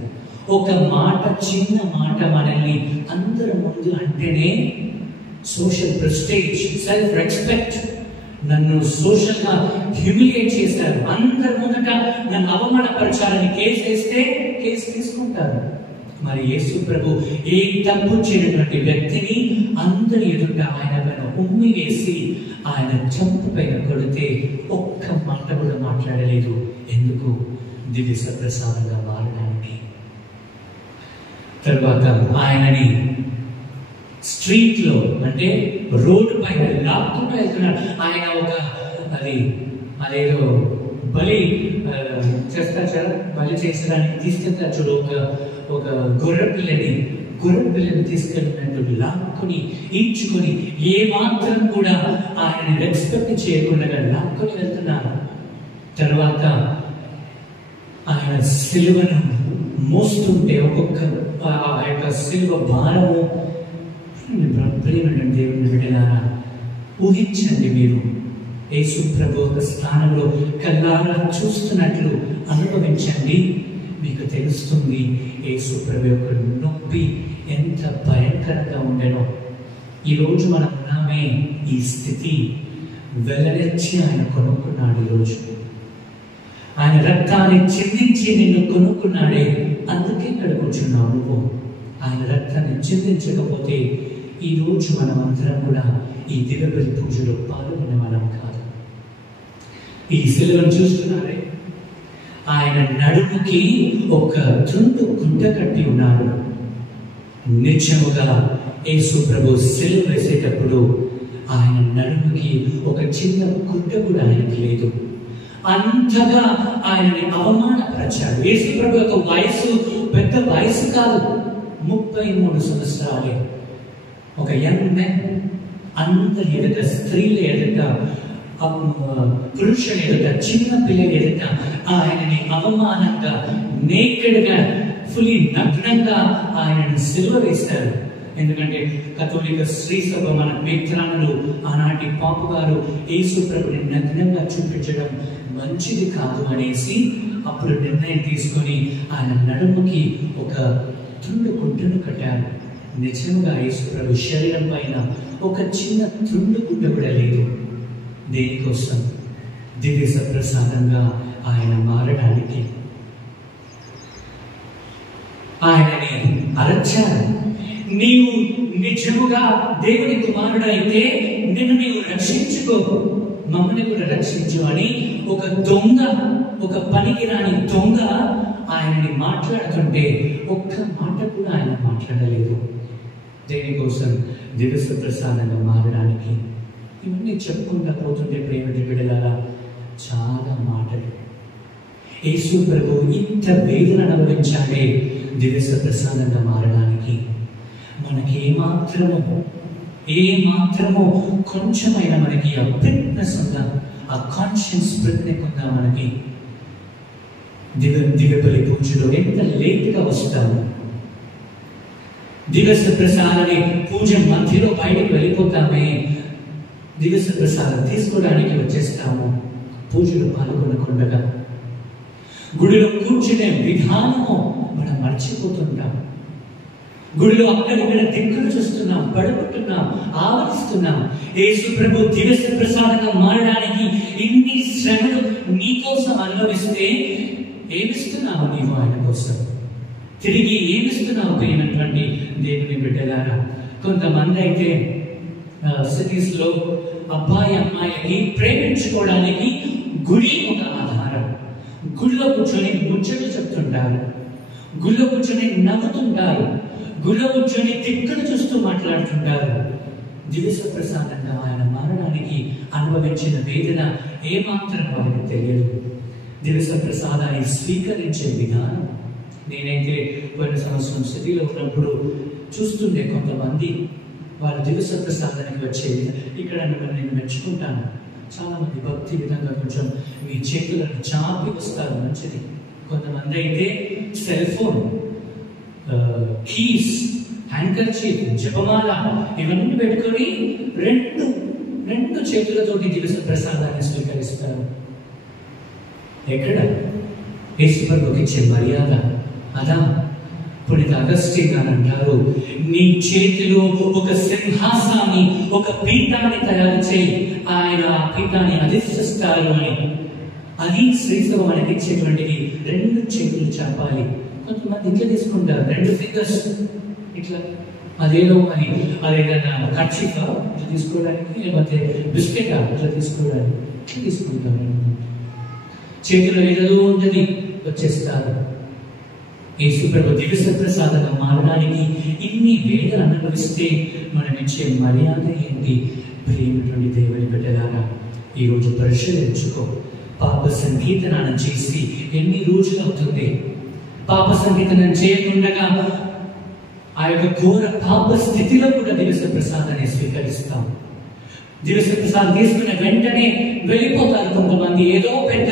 ఒక మాట, చిన్న మాట మనల్ని అందరి ముందు అంటేనే సోషల్ ప్రెస్టేజ్, సెల్ఫ్ రెస్పెక్ట్, నన్ను సోషల్ గా హ్యూమిలియేట్ చేశారు, అందరి ముందట నన్ను అవమానపరచాలని కేసు వేస్తే కేసు తీసుకుంటారు. మరి యేసు ప్రభు ఏ తప్పు చేయనటువంటి వ్యక్తిని అందరి ఎదుట ఆయన పైన ఉమ్మి వేసి ఆయన చంపు పైన కొడితే ఒక్క మాట కూడా మాట్లాడలేదు. ఎందుకు? దివ్య సప్రసాదంగా మారడానికి. తర్వాత ఆయనని స్ట్రీట్ లో అంటే రోడ్డు పైన లాక్కుంటూ వెళ్తున్నాడు. ఆయన ఒక అదేదో బలి చేస్తారు కదా, బలి చేసడానికి తీసుకెళ్తారు చూడు, ఒక గొర్రె పిల్లని తీసుకెళ్ళినట్టు లాక్కుని ఈడ్చుకొని ఏ మాత్రం కూడా ఆయనని రెస్పెక్ట్ చేయకుండా లాక్కొని వెళ్తున్నారు. తర్వాత ఆయన సిలువను మోస్తుంటే ఒక్కొక్క ఆ యొక్క సిలువ భారము. ప్రియమైన దేవుని బిడ్డలారా, ఊహించండి మీరు యేసు ప్రభు ఒక స్థానంలో కళ్ళారా చూస్తున్నట్లు అనుభవించండి. మీకు తెలుస్తుంది యేసు ప్రభు యొక్క నొప్పి ఎంత భయంకరంగా ఉండేనో. ఈరోజు మనం ఉన్నామే ఈ స్థితి వెల్లరెచ్చి ఆయన కొనుక్కున్నాడు. ఈరోజు ఆయన రక్తాన్ని చిందించి నిన్ను కొనుక్కున్నాడే, అందుకే ఇక్కడ కూర్చున్నావు నువ్వు. ఆయన రక్తాన్ని చిందించకపోతే ఈ రోజు మనం అందరం కూడా ఈ దివ్యబలి పూజలో పాల్గొనే వాళ్ళం కాదు. ఈ సిలువను చూస్తున్నారే, ఆయన నడుముకి ఒక తుండు గుడ్డ కట్టి ఉన్నాడు. నిజముగా యేసు ప్రభు సిలువ వేసేటప్పుడు ఆయన నడుముకి ఒక చిన్న గుడ్డ కూడా ఆయనకి లేదు. అంతగా ఆయనని అవమానపరిచాడు. యేసు ప్రభు యొక్క వయసు పెద్ద వయసు కాదు, 33 సంవత్సరాలే. ఒక యంగ్ మెన్ అందరి ఎదుట, స్త్రీల ఎదుట, పురుషుల ఎదుట, చిన్న పిల్లల ఎదుట ఆయనని అవమానంగా, నేకెడ్గా, ఫుల్లీ నగ్నంగా ఆయనను సిలువ వేశారు. ఎందుకంటే కథోలిక శ్రీ సభ మన మిత్రాలు ఆనాటి పాపు గారు యేసు ప్రభుని నగ్నంగా చూపించడం మంచిది కాదు అనేసి అప్పుడు నిర్ణయం తీసుకొని ఆయన నడుముకి ఒక తుండు గుడ్డను కట్టారు. నిజంగా యేసు ప్రభు శరీరం పైన ఒక చిన్న తుండు గుడ్డ కూడా లేదు. దేనికోసం? దివ్య సప్రసాదంగా ఆయన మారడానికి. ఆయనని అరచారు. నీవు నిజముగా దేవుని కుమారుడైతే నిన్ను నీవు రక్షించుకో, మమ్మల్ని కూడా రక్షించు అని ఒక దొంగ, ఒక పనికిరాని దొంగ ఆయనని మాట్లాడుతుంటే ఒక్క మాట కూడా ఆయన మాట్లాడలేదు. దేనికోసం? దివ్య ప్రసాదంగా మారడానికి. ఇవన్నీ చెప్పుకుంటా పోతుంటే ప్రేమ బిడ్డలారా చాలా మాటలు. యేసు ప్రభు ఇంత వేదన అనుభవించాడే దివ్య ప్రసాదంగా మారడానికి. మనకి ఏమాత్రమో కొంచెమైనా మనకి ఆ ఫిట్నెస్ ఉందా, ఆ కాన్షియన్స్ ఫిట్నెస్ ఉందా? మనకి దివ్యబలి పూజలో ఎంత లేట్గా వస్తాము. దివ్య ప్రసాదాన్ని పూజ మధ్యలో బయటకు వెళ్ళిపోతామే, దివ్య ప్రసాదం తీసుకోవడానికి వచ్చేస్తాము. పూజలో పాల్గొనకుండా గుడిలో కూర్చునే విధానము మనం మర్చిపోతుంటాం. గుడిలో అక్కడిక్కడ దిక్కులు చూస్తున్నాం, పడుకుంటున్నాం, ఆవరిస్తున్నాం. యేసు ప్రభు దివ్య ప్రసాదంగా మారడానికి ఇన్ని శ్రమలు నీకోసం అనుభవిస్తే ఏమిస్తున్నావు నీవు ఆయన కోసం? తిరిగి ఏమిస్తున్నావు ప్రియమైనటువంటి దేవుని బిడ్డలారా? కొంతమంది అయితే సిటీస్ లో అబ్బాయి అమ్మాయికి ప్రేమించుకోవడానికి గుడి ఒక ఆధారం. గుడిలో కూర్చొని ముచ్చట్లు చెప్తుంటారు, గుడిలో కూర్చొని నవ్వుతుంటారు, గుల ఉజ్జని దిక్కును చూస్తూ మాట్లాడుతుంటారు. దివస ప్రసాదంగా ఆయన మరణానికి అనుభవించిన వేదన ఏమాత్రం వారికి తెలియదు. దివస ప్రసాదాన్ని స్వీకరించే విధానం, నేనైతే పోయిన సంవత్సరం సిటీలో ఉన్నప్పుడు చూస్తుండే కొంతమంది వాళ్ళు దివస ప్రసాదానికి వచ్చేది. ఇక్కడ నేను మెచ్చుకుంటాను, చాలా మంది భక్తి విధంగా కొంచెం మీ చేతులను చాపి వస్తారు, మంచిది. కొంతమంది అయితే సెల్ ఫోన్, కీస్, హ్యాంకర్చీఫ్, జపమాల ఇవన్నీ పెట్టుకొని రెండు చేతులతోటి దివస ప్రసాదాన్ని స్వీకరిస్తారు. ఎక్కడ యేసుప్రభుకి ఇచ్చే మర్యాద అదా? పునీత అగస్టిన్ గారు అంటారు, నీ చేతిలో ఒక సింహాసాన్ని, ఒక పీఠాన్ని తయారు చేయి, ఆయన ఆ పీఠాన్ని అధిష్టిస్తారు అని. అది శ్రీసభ మనకి ఇచ్చేటువంటిది. 2 చేతులు చాపాలి. కొంతమంది ఇట్లా తీసుకుంటారు, 2 ఫింగర్స్ ఇట్లా, అదేదో అని అదేదన్నా కర్చీఫా ఇట్లా తీసుకోవడానికి, లేకపోతే బిస్కెటా ఇట్లా తీసుకోవడానికి ఇట్లా తీసుకుంటారు. చేతిలో ఏదో ఉంటుంది, వచ్చేస్తారు. యేసుప్రభు దివస ప్రసాదంగా మారడానికి ఇన్ని వేదనలు అనుభవిస్తే మనం ఇచ్చే మర్యాద ఏంటి? ప్రేమటువంటి దేవుని బిడ్డలారా, ఈరోజు పరిశీలించుకో. పాప సంగీతనాన్ని చేసి ఎన్ని రోజులు అవుతుంది? పాప సంగీతనం చేయకుండా ఆ యొక్క ఘోర పాప స్థితిలో కూడా దివస ప్రసాదాన్ని స్వీకరిస్తాం. దివస ప్రసాదం తీసుకున్న వెంటనే వెళ్ళిపోతారు కొంతమంది. ఏదో పెద్ద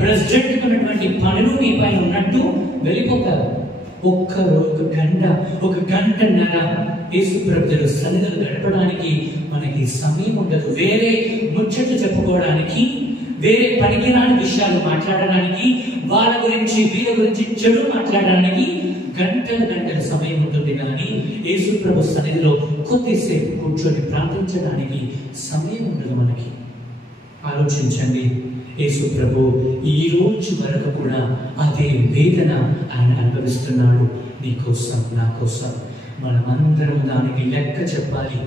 ప్రెసిడెంట్ ఉన్నటువంటి పనులు మీ పైన ఉన్నట్టు వెళ్ళిపోతారు. ఒక గంటన్నర యేసుప్రభువుల సన్నిధిలో గడపడానికి మనకి సమయం ఉండదు. వేరే ముచ్చట్లు చెప్పుకోవడానికి, వేరే పనికిరాని విషయాలు మాట్లాడడానికి, వాళ్ళ గురించి వీళ్ళ గురించి చెడు మాట్లాడడానికి గంటల సమయం ఉంటుంది. కానీ యేసుప్రభు సన్నిధిలో కొద్దిసేపు కూర్చొని ప్రార్థించడానికి సమయం ఉండదు మనకి. ఆలోచించండి, యేసుప్రభు ఈ రోజు వరకు కూడా అదే వేదన ఆయన అనుభవిస్తున్నాడు. నీ కోసం, నా కోసం. మనమందరం దానికి లెక్క చెప్పాలి.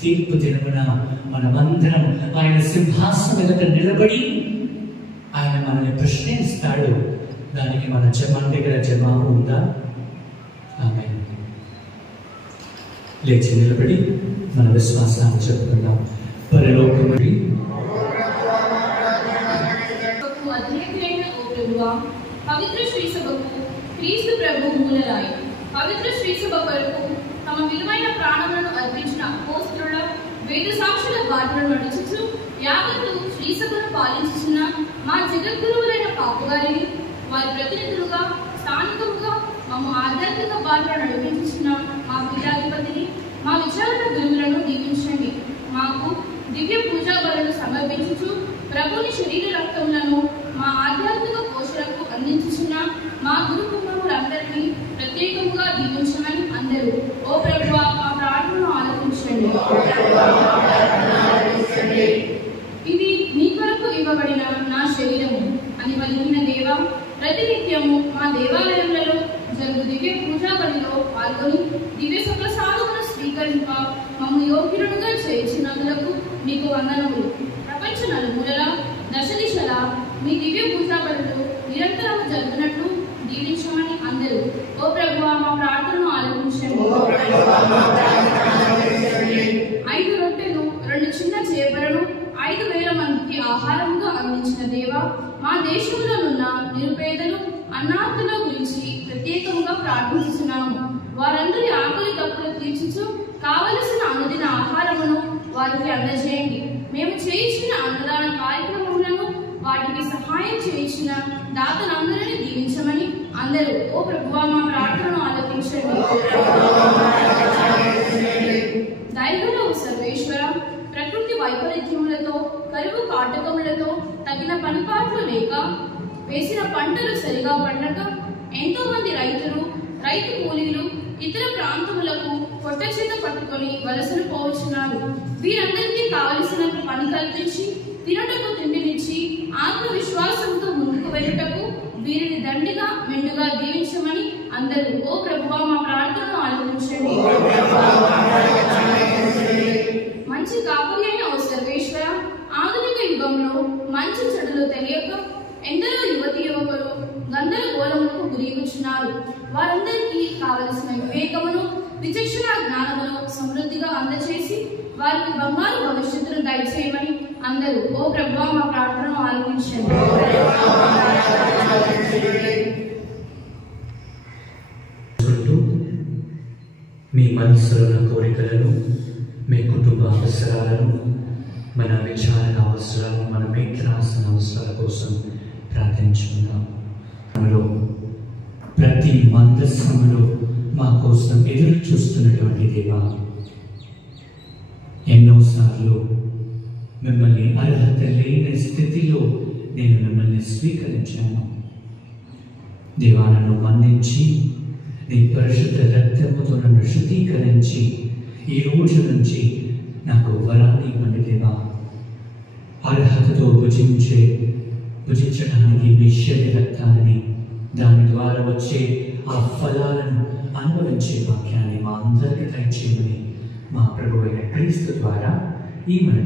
తీర్పు దినమున మనమందరం ఆయన సింహాసనం ఎదుట నిలబడి ఆయన మనల్ని ప్రశ్నిస్తాడు. దానికి మన దగ్గర జవాబు ఉందా? ఆమేన్. లేచి నిలబడి మన విశ్వాసాన్ని చెప్పుకుందాం. పరలోకముడి పవిత్ర శ్రీసభకు క్రీస్తు ప్రభు మూలరాయి. పవిత్ర శ్రీసభ కొరకు తమ విలువైన ప్రాణములను అర్పించిన అపోస్తలుల వేద సాక్షుల బాటలను నడుచుచు యావత్తు శ్రీసభను పాలించుచున్న మా జగద్గురువులైన పాపగారిని వారి ప్రతినిధులుగా స్థానికముగా మమ్మ ఆధ్యాత్మిక బాటలను నడిపించుచున్న మా పీఠాధిపతిని, మా విచారణ గురువులను దీవించండి. మాకు దివ్య పూజా బలులను సమర్పించుచు ప్రభుని శరీర రక్తములను మా ఆధ్యాత్మిక పోషణకు అందించుచున్న మా గురు కుటుంబములందరినీ ప్రత్యేకంగా దీవించమని అందరూ. ఓ ప్రభువా, మా ప్రార్థనను ఆలకించండి. ఇది మీ కొరకు ఇవ్వబడిన నా శరీరము అని పలికిన దేవా, ప్రతినిత్యము మా దేవాలయములలో జరుగు దివ్య పూజా బలిలో పాల్గొని దివ్య సప్రసాదమును స్వీకరింప మమ్ము యోగ్యులుగా చేయించినందులకు మీకు వందనములు. ప్రపంచ నలుమూలల దశ దిశల మీ దివ్య పూజా బలులు నిరంతరం జరుగునట్లు దీవించమని అందరూ. ఓ ప్రభువా, మా ప్రార్థనను ఆలకించండి. 5 రొట్టెలు 2 చిన్న చేపలను 5,000 మందికి ఆహారంగా అందించిన దేవా, మా దేశంలో ఉన్న నిరుపేదలు, అన్నార్థుల గురించి ప్రత్యేకంగా ప్రార్థిస్తున్నాము. వారందరి ఆకలి తప్పులు తీర్చుచు కావలసిన అనుదిన ఆహారమును వారికి అందజేయండి. మేము చేయించిన అన్నదాన కార్యక్రమములను వాటికి సహాయం చేయించిన దాతలందరినీ దీవించమని అందరూ. ఓ ప్రభువా, మా ప్రార్థనను ఆలకించండి. దైవము సర్వేశ్వర, ప్రకృతి వైపరీత్యములతో, కరువు కాటకములతో తగిన పనిపాట్లు లేక, వేసిన పంటలు సరిగా పండక ఎంతో మంది రైతులు, రైతు కూలీలు ఇతర ప్రాంతములకు పొట్ట చేత పట్టుకొని వలసలు పోవచ్చున్నారు. వీరందరికీ కావలసినంత పని కల్పించి, తినటకు తిండినిచ్చి, ఆత్మవిశ్వాసంతో ముందుకు వెళ్ళటకు వీరిని దండిగా మెండుగా దీవించమని అందరూ. ఓ ప్రభువా, మా ప్రార్థనను ఆలకించండి. మంచి కాపురి అయిన ఓ సర్వేశ్వర, ఆధునిక యుగంలో మంచి చెడులు తెలియక ఎందరో యువతి యువకులు గందరగోళములకు గురిగుచున్నారు. వారందరికీ కావలసిన వివేకమును విచక్షణ జ్ఞానమును సమృద్ధిగా అందచేసి వారికి బంగారు భవిష్యత్తును దయచేయమని అందరూ ఓ ప్రభువా మా ప్రార్థనను ఆలకించండి. మీ మనసులోని కోరికలను, మీ కుటుంబ అవసరాలను, మన విచారణ అవసరాలను, మన మిత్రాసన అవసరాల కోసం ప్రార్థించుకుందాం. మనలో ప్రతి మందస్సములో మా కోసం ఎదురు చూస్తున్నటువంటి దేవా, ఎన్నోసార్లు మిమ్మల్ని అర్హత లేని స్థితిలో నేను మిమ్మల్ని స్వీకరించాను. దేవా, నన్ను మన్నించి నీ పరిశుద్ధ రక్తముతో నన్ను శుద్ధీకరించి ఈ రోజు నుంచి నాకు వరాన్ని ఇవ్వండి దేవా. అర్హతతో భుజించడానికి మీ శరీర రక్తాలని, దాని ద్వారా వచ్చే ఆ ఫలాలను అనుభవించే వాక్యాన్ని మా అందరికీ దయచేయమని మా ప్రభు అయిన క్రీస్తు ద్వారా ఈ మన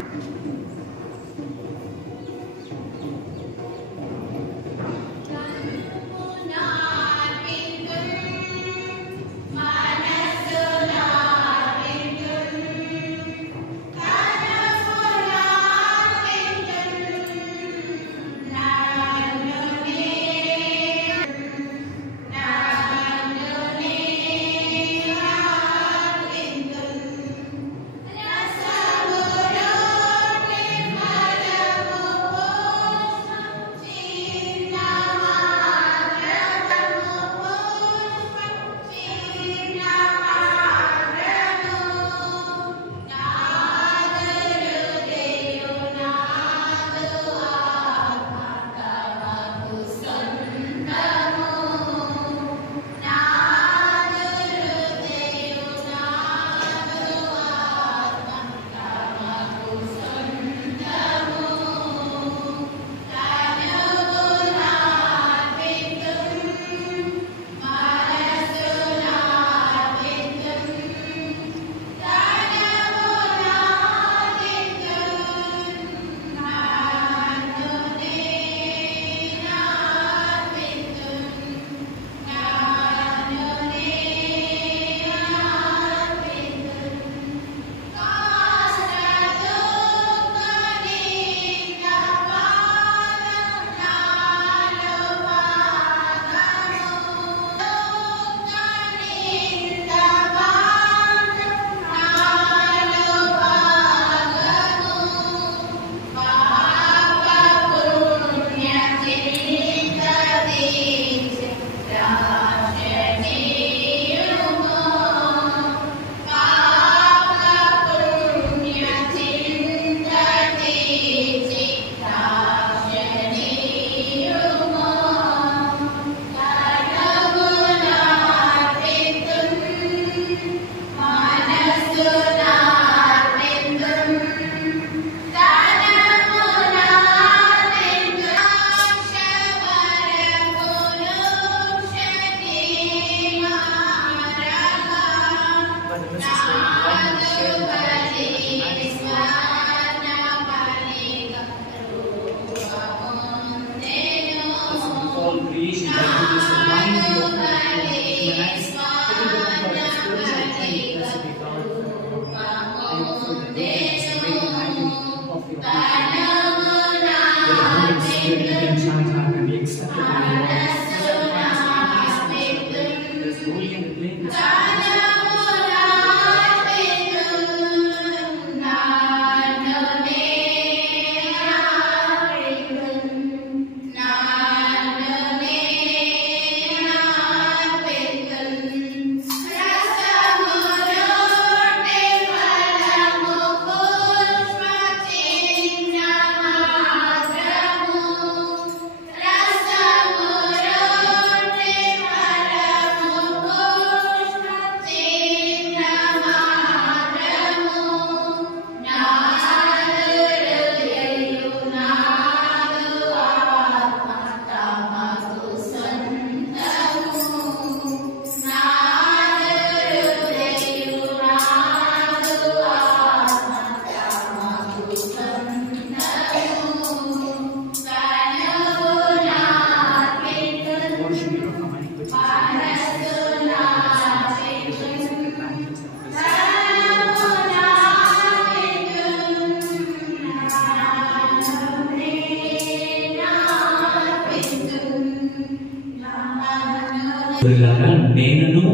నేనును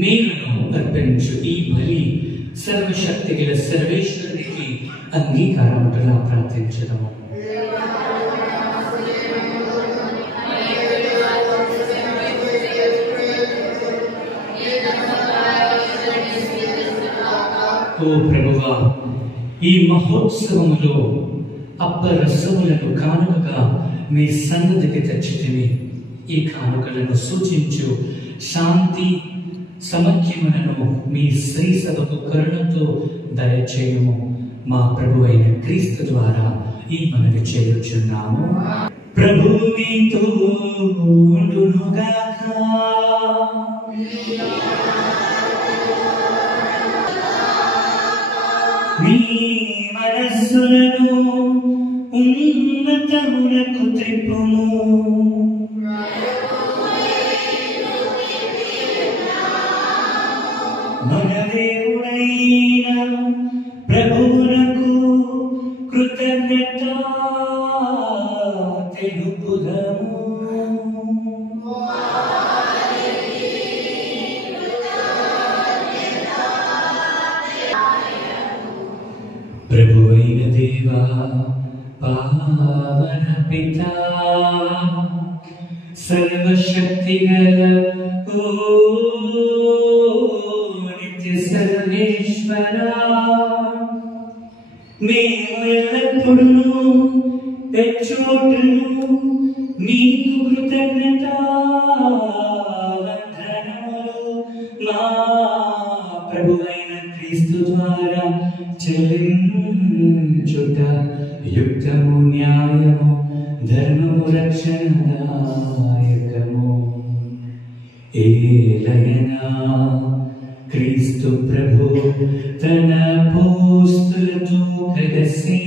మీరును అర్పించు ఈ బలి సర్వశక్తి గల సర్వేశ్వరునికి అంగీకారముగా ప్రార్థించడము. ఓ ప్రభువా, ఈ మహోత్సవములో అప్పరసములను కానుకగా మీ సన్నిధికి తెచ్చితిని. ఈ కానుకలను సూచించు శాంతి సమఖ్యములను మీ శ్రీ సభకు కరుణతో దయచేయము. మా ప్రభు అయిన క్రీస్తు ద్వారా ఈ మనవి చేయుచున్నాము. ప్రభు మీతో ఉండునుగాక. మీ మనస్సులను ఉన్నతమునకు త్రిప్పుము. మన దేవుడైన ప్రభువునకు కృతజ్ఞత తెలుపుదము. ప్రభువైన దేవా, పావన పితా, సర్వశక్తిగల ఓ నిత్య సర్వేశ్వరా, మేము ఎల్లప్పుడూ ఎచ్చోటును నీకు కృతజ్ఞత వందనములు మా ప్రభువైన క్రీస్తు ద్వారా చెల్లించుట యుక్తము, న్యాయము, ధర్మము, రక్షణదాయకము. ఏలయనా క్రీస్తు ప్రభు తన అపోస్తలులతో కలిసి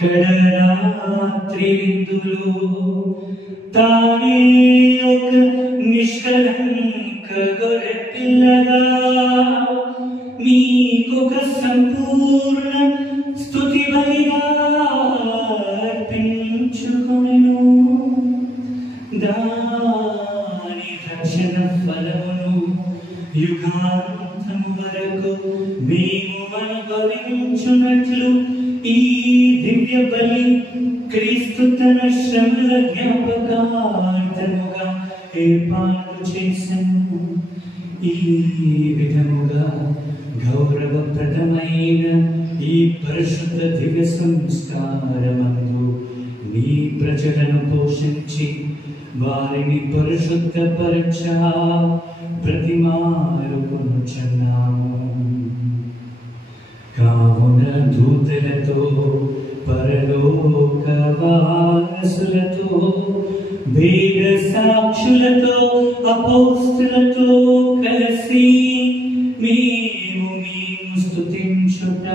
కడరాత్రి విందులో తానే ఒక నిష్కలంక గొర్రెపిల్లగా మీకొక సంపూర్ణ స్తుతి బలిగా అర్పించుకొనెను. దాని రక్షణ ఫలమును యుగాంతము వరకు మేము అనుభవించున్నట్లు ఈ దివ్య బలి క్రీస్తు తన శ్రమల జ్ఞాపకార్థముగా ఏర్పాటు చేసెను. ఈ విధముగా గౌరవప్రదమైన ఈ పరిశుద్ధ దివ్య సంస్కారమందు నీ ప్రజలను పోషించి వారిని పరిశుద్ధపరచ ప్రతిమారుకొనుచున్నాము. కావున దూతలతో పరలోక వారసులతో వేద సాక్షులతో అపోస్తలులతో కలిసి మేము స్తుతించుట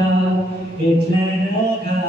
ఎట్లనగా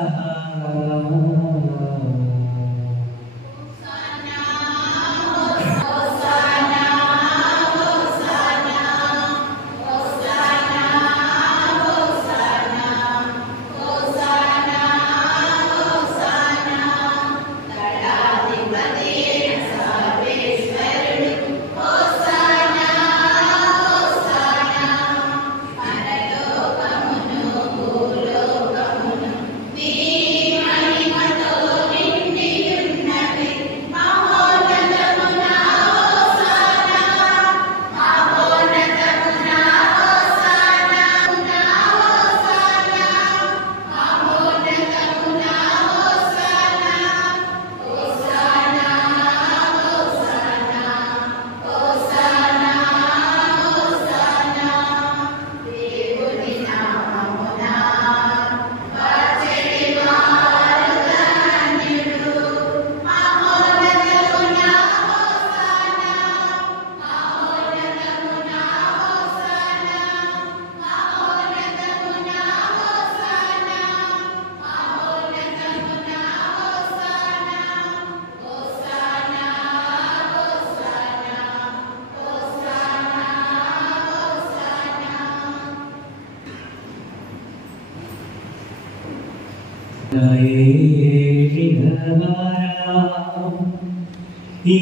ఈ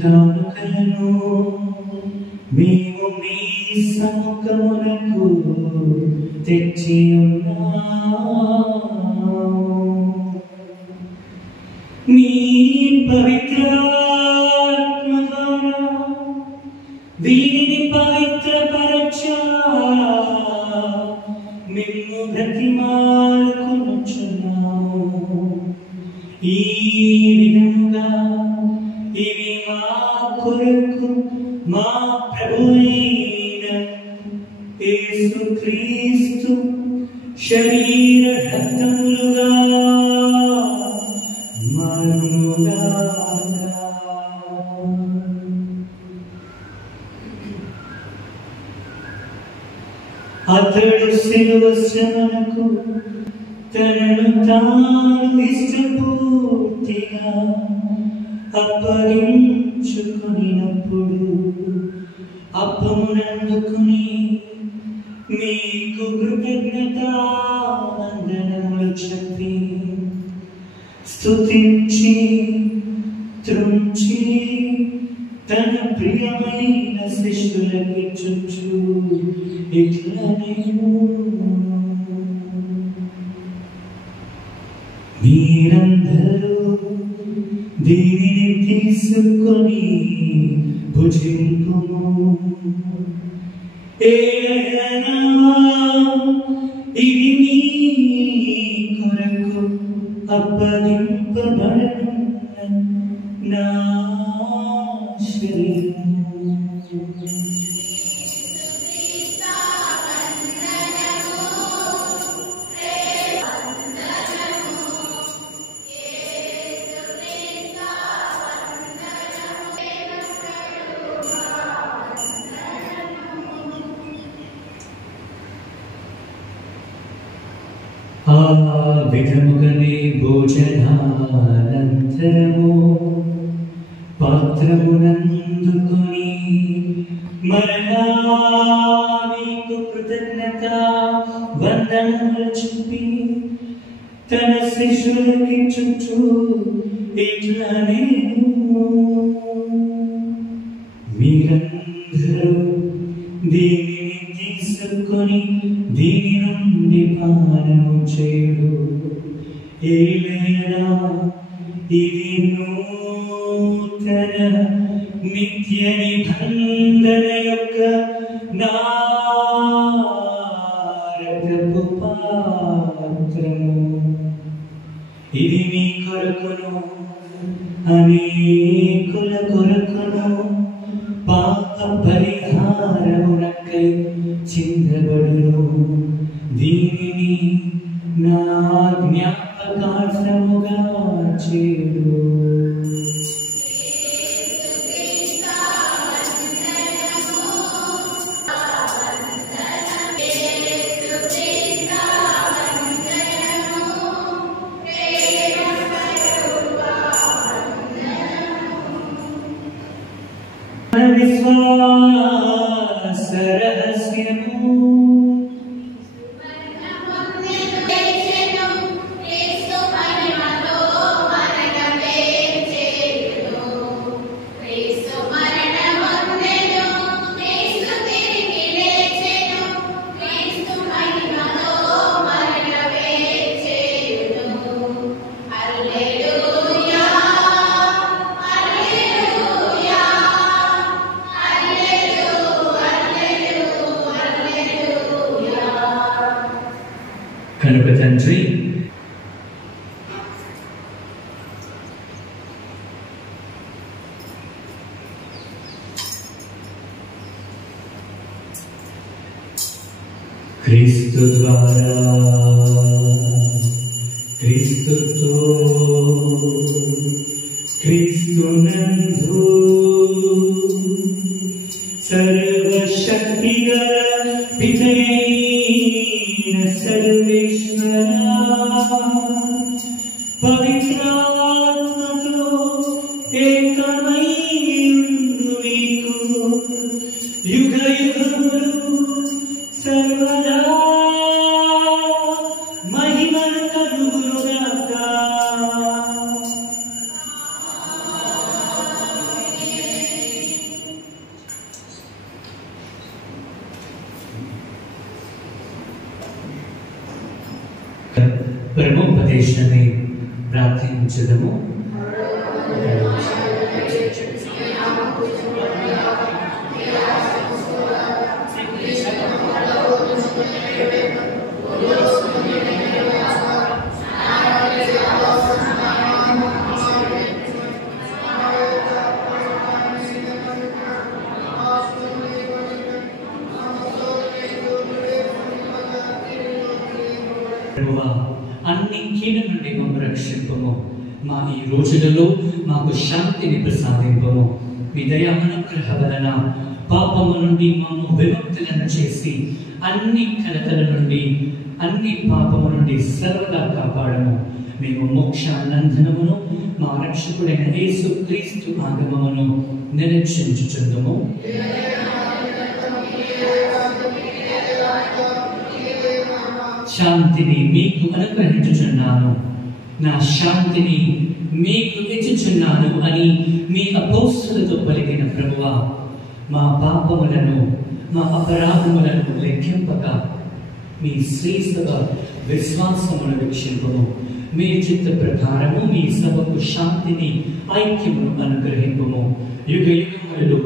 కానుకలను మేము మీ సముఖమునకు తెచ్చి ఉన్నాము. మీ పవిత్రాత్మ ద్వారా దీనిని పవిత్రపరచా మేము బ్రతిమాలుకొనుచున్నాము. ఈ విధంగా ఇవి మా కొరకు మా ప్రభువైన యేసుక్రీస్తు శరీర రక్తములుగా మరుగాక. అతడు శిలువ శ్రమలకు తనను తాను ఇష్టపూర్తిగా అప్పగించుకొనినప్పుడు అప్పమునందుకుని మీకు కృతజ్ఞతావందనములు చెప్పి స్తుతించి త్రుంచి తన ప్రియమైన శిష్యులకిచ్చుచు ఇట్లనేను, మీరందరూ దీనిని తీసుకొని భుజింపుము. ఏలైనా ఇది మీ కొరకు అప్పగింపబడుతున్న నా శరీరము. ఆ విధముగానే భోజనానంతరము పాత్రమునందుకొని మరలా మీకు కృతజ్ఞత వందనములు చెప్పి తన శిష్యులకిచ్చుచు ఇట్లనేను, మీరందరూ దీనిని తీసుకొని దీని నుండి పానము చేయుడు. ఏలైనా ఇది నూతన నిత్య నిబంధన యొక్క నా రక్తపు పాత్రము. ఇది మీ కొరకును అనేకుల కొరకును పాప పరిహారమునకై చిందబడును. దీనిని నా జ్ఞాపకార్థముగా చేయుడు. విశ్వాస రహస్యము కనుక తండ్రి క్రీస్తు ద్వారా క్రీస్తుతో క్రీస్తునందు సర్వశక్తిగల పితైన సర్వేశ్వరా పవిత్రాత్మతో ఏకమై ఉండు మీకు యుగ యుగములు సర్వదా మహిమను కలుగునుగాక. ఉపదేశమే ప్రార్థించదము. అన్ని కీడు నుండి మమ్మల్ని రక్షింపము. మా ఈ రోజులలో మాకు శాంతిని ప్రసాదింపము. మీ దయానుగ్రహ వలన పాపము నుండి మమ్ము విముక్తులను చేసి అన్ని కలతల నుండి అన్ని పాపము నుండి సర్వదా కాపాడము. మేము మోక్షానందనమును మా రక్షకుడైన యేసు క్రీస్తు ఆగమమును నిరీక్షించుచుందుము. శాంతిని మీకు అనుగ్రహించుచున్నాను, నా శాంతిని మీకు ఇచ్చుచున్నాను అని మీ అపోస్తలులతో పలికిన ప్రభువా, మా పాపములను మా అపరాధములను లెక్కింపక మీ శ్రీసభ విశ్వాసమును వీక్షింపము. మీ చిత్త ప్రకారము మీ సభకు శాంతిని ఐక్యమును అనుగ్రహింపము. యుగ యుగములలో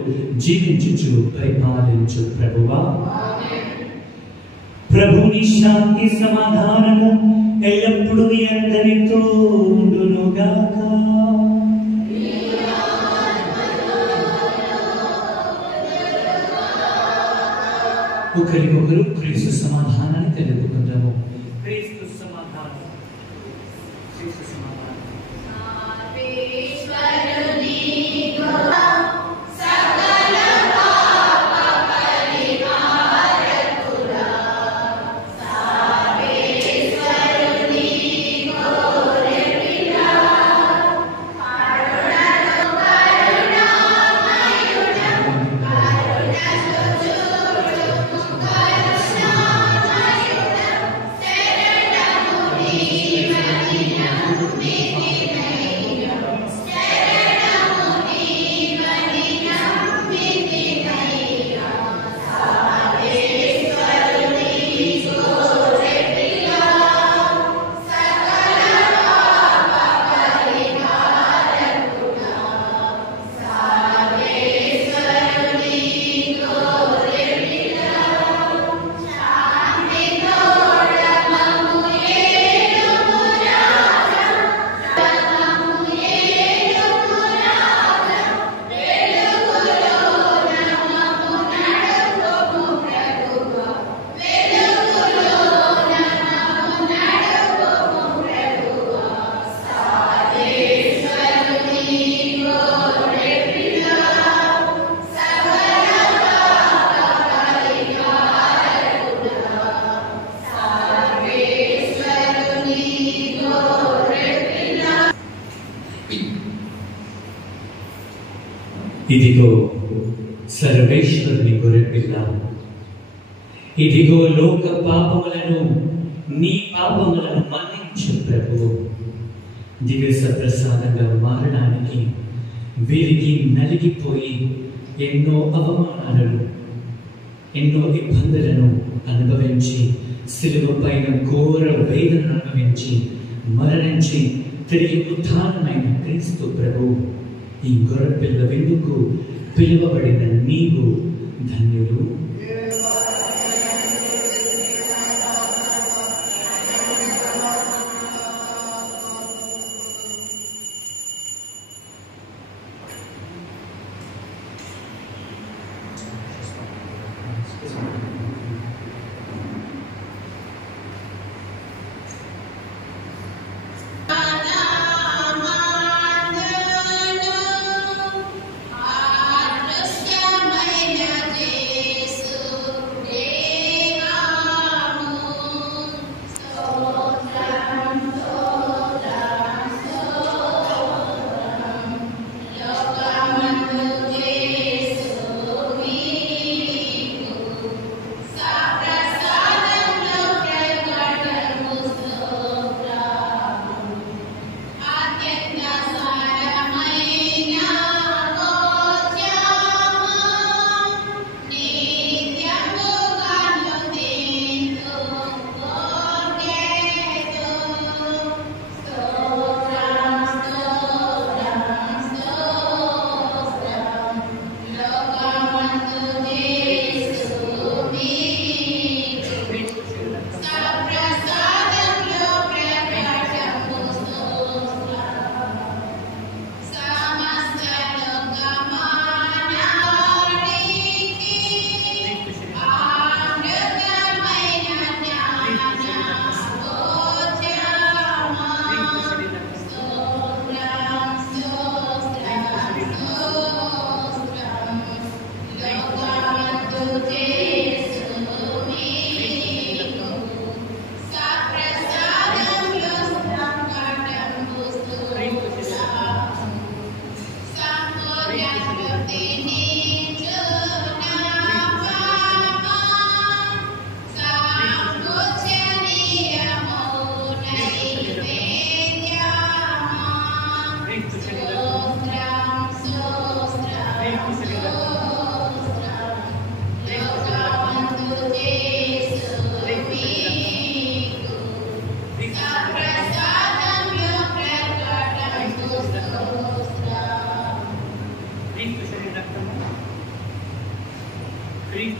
జీవించుచు పరిపాలించు ప్రభువా. ప్రభుని శాంతి సమాధానము ఎల్లప్పుడూ మీ అందరితో ఉండునుగాక. ఒకరికొకరు క్రీస్తు సమాధానాన్ని తెలుపుకుందాము. క్రీస్తు సమాధానం, క్రీస్తు సమాధానం. ఇదిగో సర్వేశ్వరుని గొర్రెపిల్ల, ఇదిగో లోక పాపములను నీ పాపములను మన్నించు ప్రభువు. దివ్య ప్రసాదంగా మారడానికి వీరికి నలిగిపోయి ఎన్నో అవమానాలను ఎన్నో ఇబ్బందులను అనుభవించి శిలువ పైన ఘోర వేదనను అనుభవించి మరణించి తిరిగి ఉత్థానమైన క్రీస్తు ప్రభువు, ఈ గొర్రెపిల్ల విందుకు పిలువబడిన నీవు ధన్యుడు. Yes.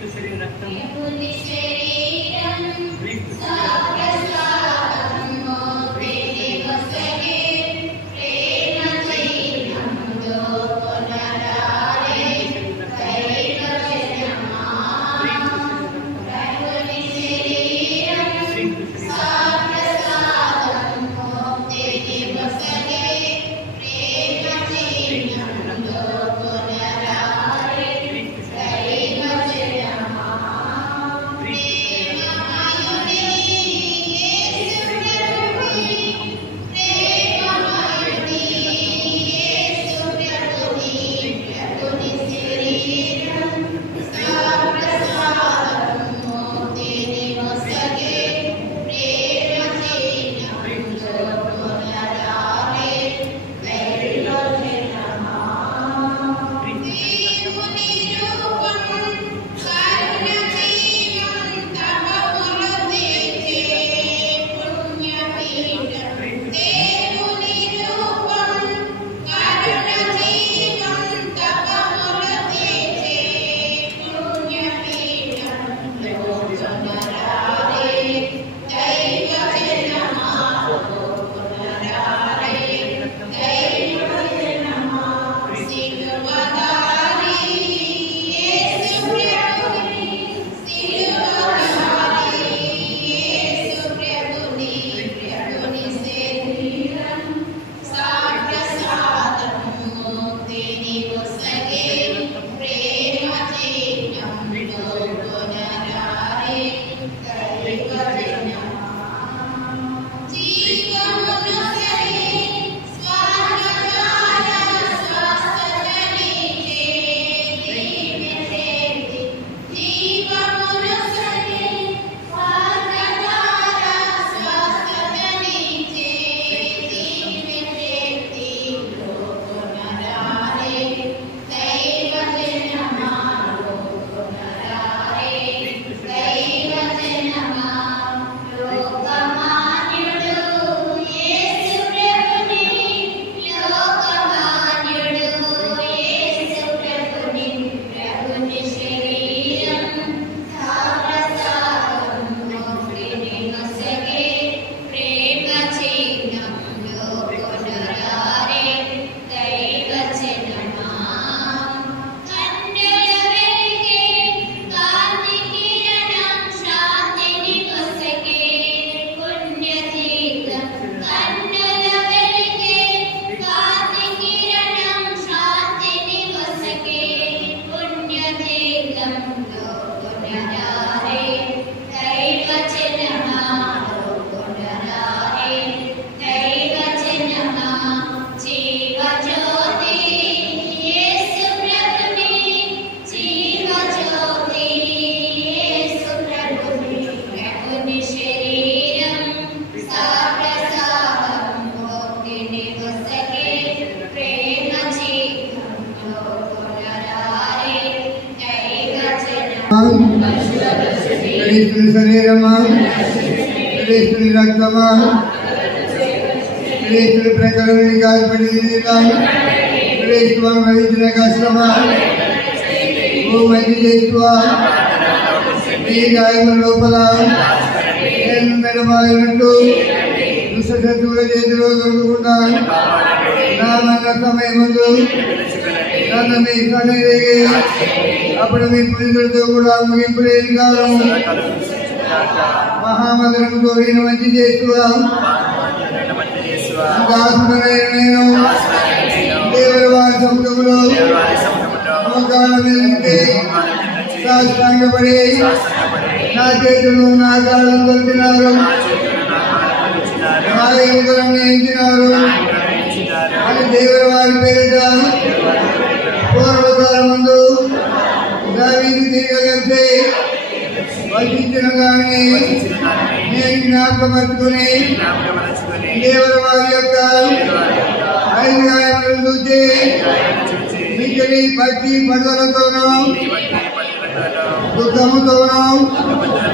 క్రీస్తు శరీర రక్తము క్రీస్తు శరీరమా, క్రీస్తు రక్తమా, క్రీస్తు ప్రకటన కాల్పడిన క్రీస్తు అనుభవించిన కష్టమా, ఓ మంచి చేస్తువా నీ గాయముల లోపల నేను మెడమాయినట్టు దుష్టశత్రువుల చేతిలో దొరకకుండా నా మరణ సమయం ముందు నన్ను మీ సన్నిధికి అప్పుడు మీ పురుషులతో కూడా ముగింపు లేని కాలం మహామధురంతో ఈయన మంచి చేస్తున్నా దాసుడైన నేను దేవుని వారి సముఖంలో మోకాళ్ళ మీద ఉండి సాష్టాంగపడి నా చేతులు నా కాళ్ళను కొలిచినారు, నా ఎముకలను నియమించినారు అని దేవుని వారి పేరిట పూర్వకాలం ముందు దావీదు తిరగలిసి వచించిన కానీ నేను జ్ఞాపకమర్చుకుని దేవుని వారి యొక్క 5 గాయములను చూచి మిగిలి పచ్చి పడుదలతోనూ దుఃఖముతోనూ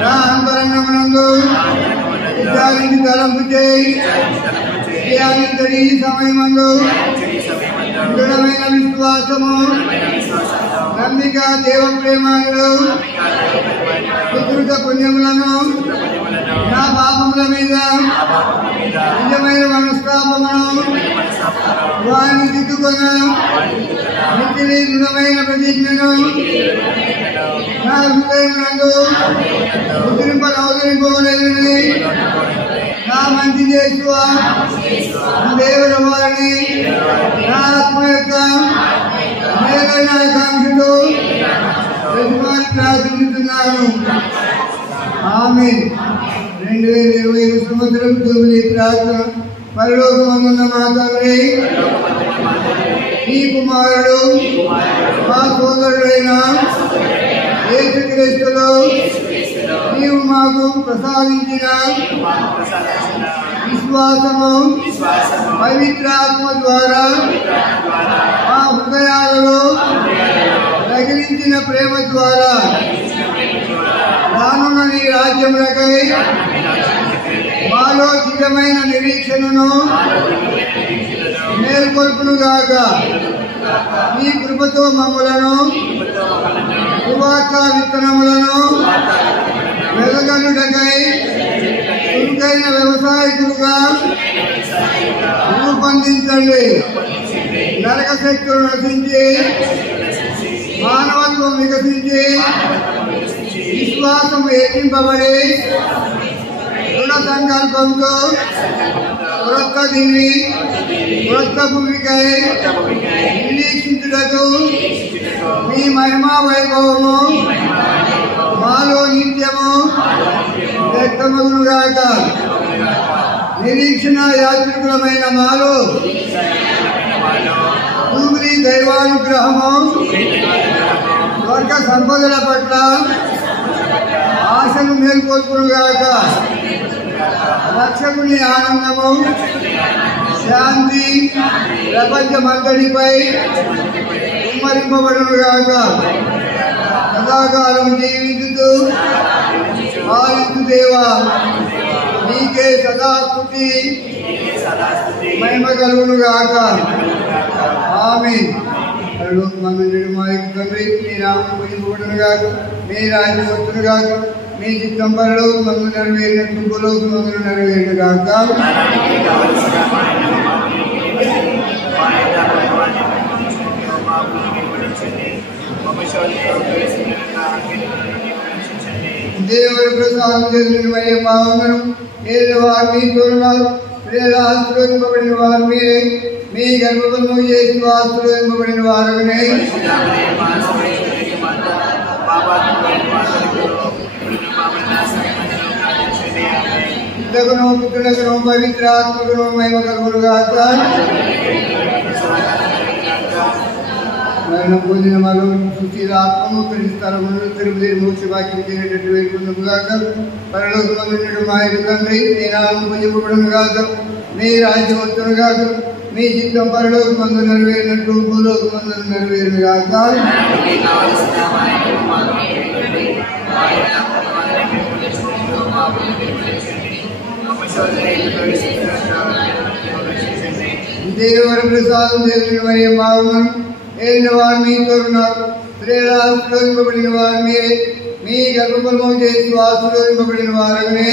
నా అంతరంగమునందు విచారించి తలంపు చేయి ధ్యానించడి సమయమందు దృఢమైన విశ్వాసము నమ్మిక దేవ ప్రేమాలు ప్రస్తుత పుణ్యములను నా పాపముల మీద నిజమైన మనస్తాపమును వారిని దిద్దుకొన మిక్కిలి దృఢమైన ప్రతిజ్ఞను నా హృదయమునందు ఉద్ధరింపలేదని నా మంచి చేసువా దేవుల వారిని నా ఆత్మ యొక్క మేలైన ఆకాంక్షలు ప్రార్థిస్తున్నాను. ఆమేన్. 2020 సంవత్సరం జూబిలీ ప్రార్థన. పరలోకమందున్న మా తండ్రి, నీ కుమారుడు మా సోదరుడైన యేసుక్రీస్తులో నీవు మాకు ప్రసాదించిన విశ్వాసము పవిత్రాత్మ ద్వారా మా హృదయాలలో రగిలించిన ప్రేమ ద్వారా రానున్న నీ రాజ్యములకై మాలో దివ్యమైన నిరీక్షణను మేల్కొల్పునుగాక. నీ కృపతో మమ్ములను సువార్త విత్తనములను వెదగలుటకై చురుకైన వ్యవసాయకులుగా రూపొందించండి. నరక శక్తులు నశించి మానవత్వం వికసించి విశ్వాసం హెచ్చింపబడి దృఢ సంకల్పంతో క్రొత్త దిని క్రొత్త భూమికై నిరీక్షించుటకు మీ మహిమా వైభవము మాలో నిత్యము వ్యక్తమగునుగాక. నిరీక్షణ యాత్రికులమైన మాలో భూమి దైవానుగ్రహము స్వర్గ సంపదల పట్ల ఆశను మేల్కొల్పునుగాక. రక్షకుని ఆనందము శాంతి ప్రపంచమంతటిపై కుమ్మరింపబడునుగాక. సదాకాలం జీవించుతూ పాలించు దేవా, నీకే సదాస్తుతి మహిమ కలుగునుగాక. ఆమేన్. పరలోకమందున్న మా యొక్క తండ్రి, మీ నామము పూజింపబడునుగాక. మీ రాజ్యం వచ్చునుగాక. మీ చిత్తం పరలోకమందు నెరవేరినట్లు భూలోకమందు నెరవేరునుగాక. దేవుడి ప్రసాదం చేసిన భావనను ఏళ్ళ వారు మీ తోరణాలు ఆశీర్వదింపబడిన వారు మీరే. మీ గర్భఫలము చేసి ఆశీర్వదింపబడిన వారునే. పితకును పుత్రులకును పవిత్రాత్మకును మహిమ కలుగునుగాక. మరణం పొందిన మరో సుస్థిర ఆత్మను పరిస్థలమును తిరుపతి మోక్ష వాక్యం చేయనట్టు వేడుకుందుగాక. పరలోకమందున్న మా యొక్క తండ్రి, మీ నామము పూజింపబడునుగాక. మీ రాజ్యం వచ్చునుగాక. మీ చిత్తం పరలోకమందు నెరవేరినట్టు భూలోకమందు నెరవేరునుగాక. దేవుడి ప్రసాదం చేసిన మరియు భావనను ఏలిన వారు మీతో ఉన్నారు. స్త్రీల ఆశీర్వదింపబడిన వారు మీరే. మీ గర్భఫలము చేసి ఆశీర్వదింపబడిన వారునే.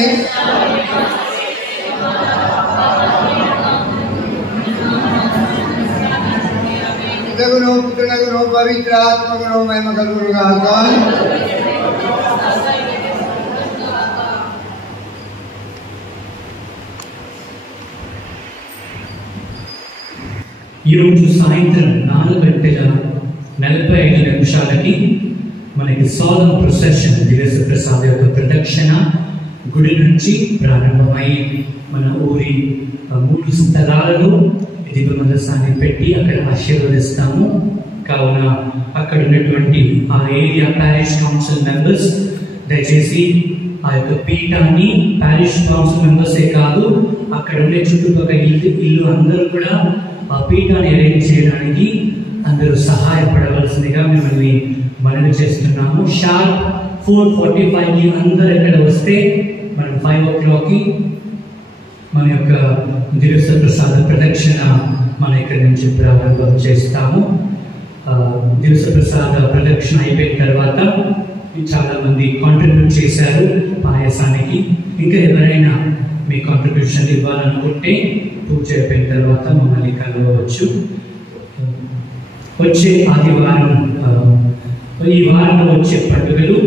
పితకును పుత్రులకును పవిత్రాత్మకును మహిమ కలుగునుగాక. ఈరోజు సాయంత్రం 4:45 మనకి సోలం ప్రొసెషన్ దివ్య ప్రసాద్ యొక్క ప్రదక్షిణ గుడి నుంచి ప్రారంభమై మన ఊరి 3 స్థలాలలో దివ్య మందసాన్ని పెట్టి అక్కడ ఆశీర్వదిస్తాము. కావున అక్కడ ఉన్నటువంటి ఆ ఏరియా ప్యారిష్ కౌన్సిల్ మెంబర్స్ దయచేసి ఆ యొక్క పీఠాన్ని ప్యారిష్ కౌన్సిల్ మెంబర్సే కాదు, అక్కడ ఉండే చుట్టుపక్కల ఇల్లు అందరూ కూడా ఆ పీఠాన్ని అరేంజ్ చేయడానికి అందరూ సహాయపడవలసిందిగా మిమ్మల్ని మనవి చేస్తున్నాము. షార్ప్ 4:45 అందరూ ఇక్కడ వస్తే మనం 5 o'clock మన యొక్క దివ్య ప్రసాద ప్రదక్షిణ మన ఇక్కడ నుంచి ప్రారంభం చేస్తాము. దివ్య ప్రసాద ప్రదక్షిణ అయిపోయిన తర్వాత చాలా మంది కాంట్రిబ్యూట్ చేశారు పాయసానికి. ఇంకా ఎవరైనా మీ కాంట్రిబ్యూషన్ ఇవ్వాలనుకుంటే పూజ అయిపోయిన తర్వాత మమ్మల్ని కలవచ్చు. వచ్చే ఆదివారం, ఈ వారంలో వచ్చే పండుగలు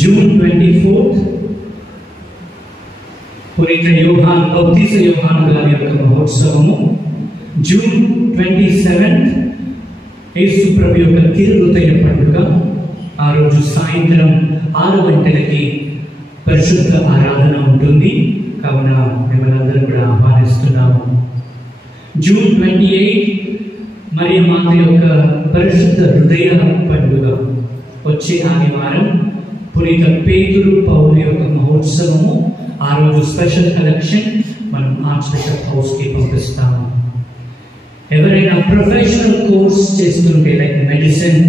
జూన్ 24 పునీత యోహాన్ బప్తిస్మ యోహాన్ గారి యొక్క మహోత్సవము, జూన్ 27 యేసు ప్రభు యొక్క తిరుహృదయ పండుగ. ఆ రోజు సాయంత్రం 6 గంటలకి పరిశుద్ధ ఆరాధన ఉంటుంది. కావున మిమ్మల్ని అందరూ కూడా ఆహ్వానిస్తున్నాము. జూన్ 28 మరియ మాత యొక్క పరిశుద్ధ హృదయ పండుగ. వచ్చే ఆదివారం పునీత పేతురు పౌలు యొక్క మహోత్సవము. ఆ రోజు స్పెషల్ కలెక్షన్ మనం ఆర్చ్ బిషప్ హౌస్కి పంపిస్తాము. ఎవరైనా ప్రొఫెషనల్ కోర్స్ చేస్తుంటే లైక్ మెడిసిన్,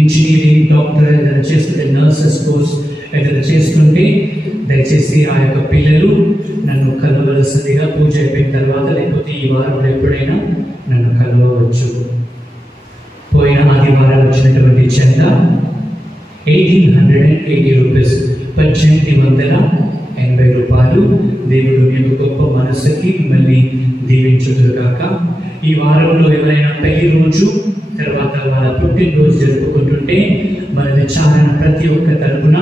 ఇంజనీరింగ్, డాక్టర్ ఏదైనా చేస్తుంటే, నర్సెస్ కోర్స్ ఏదైనా చేస్తుంటే దయచేసి ఆ యొక్క పిల్లలు నన్ను కలవలసిందిగా పూజ అయిపోయిన తర్వాత, లేకపోతే ఈ వారంలో ఎప్పుడైనా నన్ను కలవవచ్చు. పోయిన ఆదివారం వచ్చినటువంటి చందా 1880 రూపీస్, 1880 రూపాయలు. దేవుడు మీకు గొప్ప మనసుకి మళ్ళీ దీవించుదురుగాక. ఈ వారంలో ఎవరైనా పెళ్లి రోజు తర్వాత వాళ్ళ పుట్టినరోజు జరుపుకుంటుంటే మన విచారణ ప్రతి ఒక్క తరపున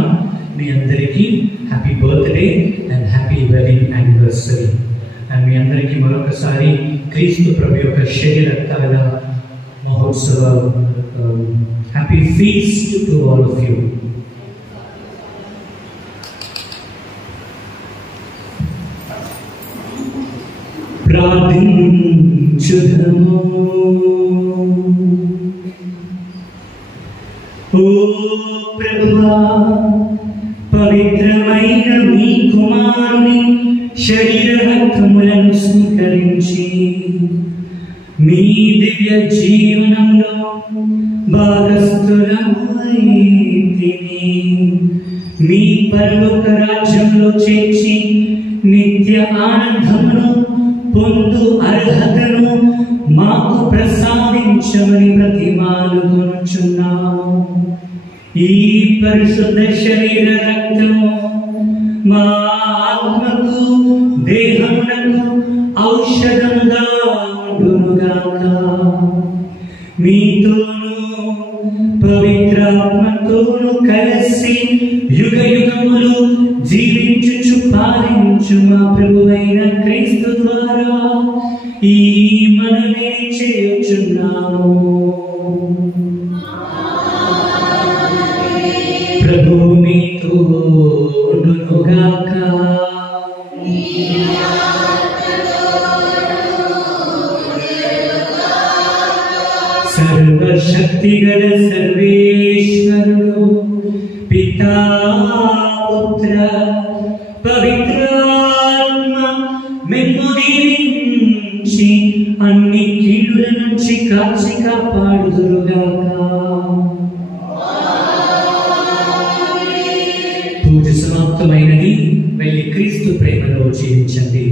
మీ అందరికీ happy birthday and happy wedding anniversary. And మీ అందరికీ మరొకసారి క్రీస్తు ప్రభు యొక్క శరీర రక్తాల మహోత్సవ happy feast to all of you. ప్రార్థించుదము. ఓ ప్రభువా, పవిత్రమైన మీ కుమారుని శరీర రక్తములను స్వీకరించి మీ దివ్య జీవనంలో భాగస్థులమైతిని. మీ పరలోక రాజ్యంలో చేర్చి నిత్య ఆనందమును పొందు అర్హతను మాకు ప్రసాదించమని ప్రతిమాలుకొనుచున్నాము. ఈ పరిశుద్ధ శరీర రక్తము మా ఆత్మకు దేహమునకు ఔషధముగా ఉండునుగాక. మీతోను పవిత్రాత్మతోను కలిసి యుగ యుగములు జీవించుచు పాలించు మా ప్రభువైన క్రీస్తు ద్వారా ఈ మనవి చేయుచున్నాము. ప్రభు మీతో ఉండునుగాక. సర్వశక్తిగల సర్వేశ్వరుడు పితా పుత్ర పవిత్రాత్మ మిమ్ము దీవించి అన్ని కీడుల నుంచి కాచి కాపాడుదురుగాక. పూజ సమాప్తమైనది. వెళ్ళి క్రీస్తు ప్రేమలో జీవించండి.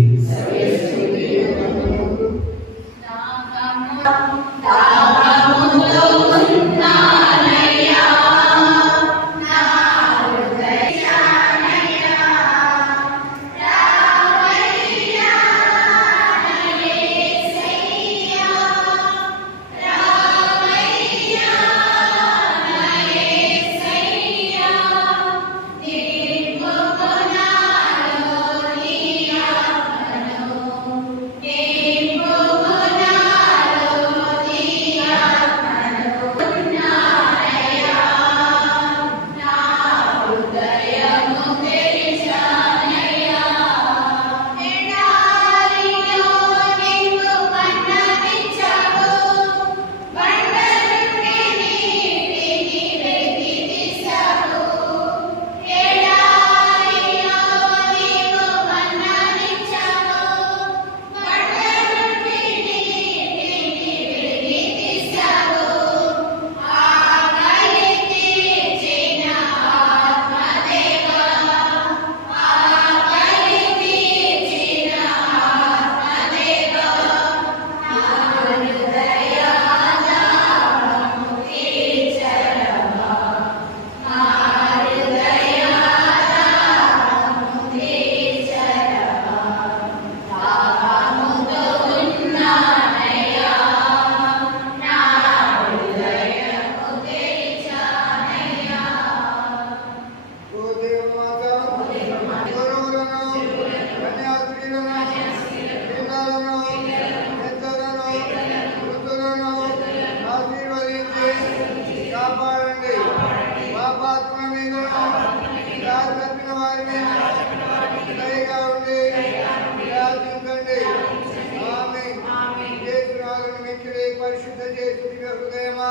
పరిశుద్ధ చేసి దివ్య హృదయమా,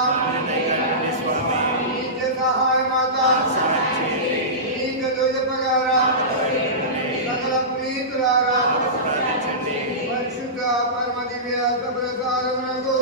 నిత్య సహాయమాత, నిత్య దోజపగారా, సకల ప్రీతులారా, పరిశుద్ధ పరమ దివ్య ప్రసాదమునకు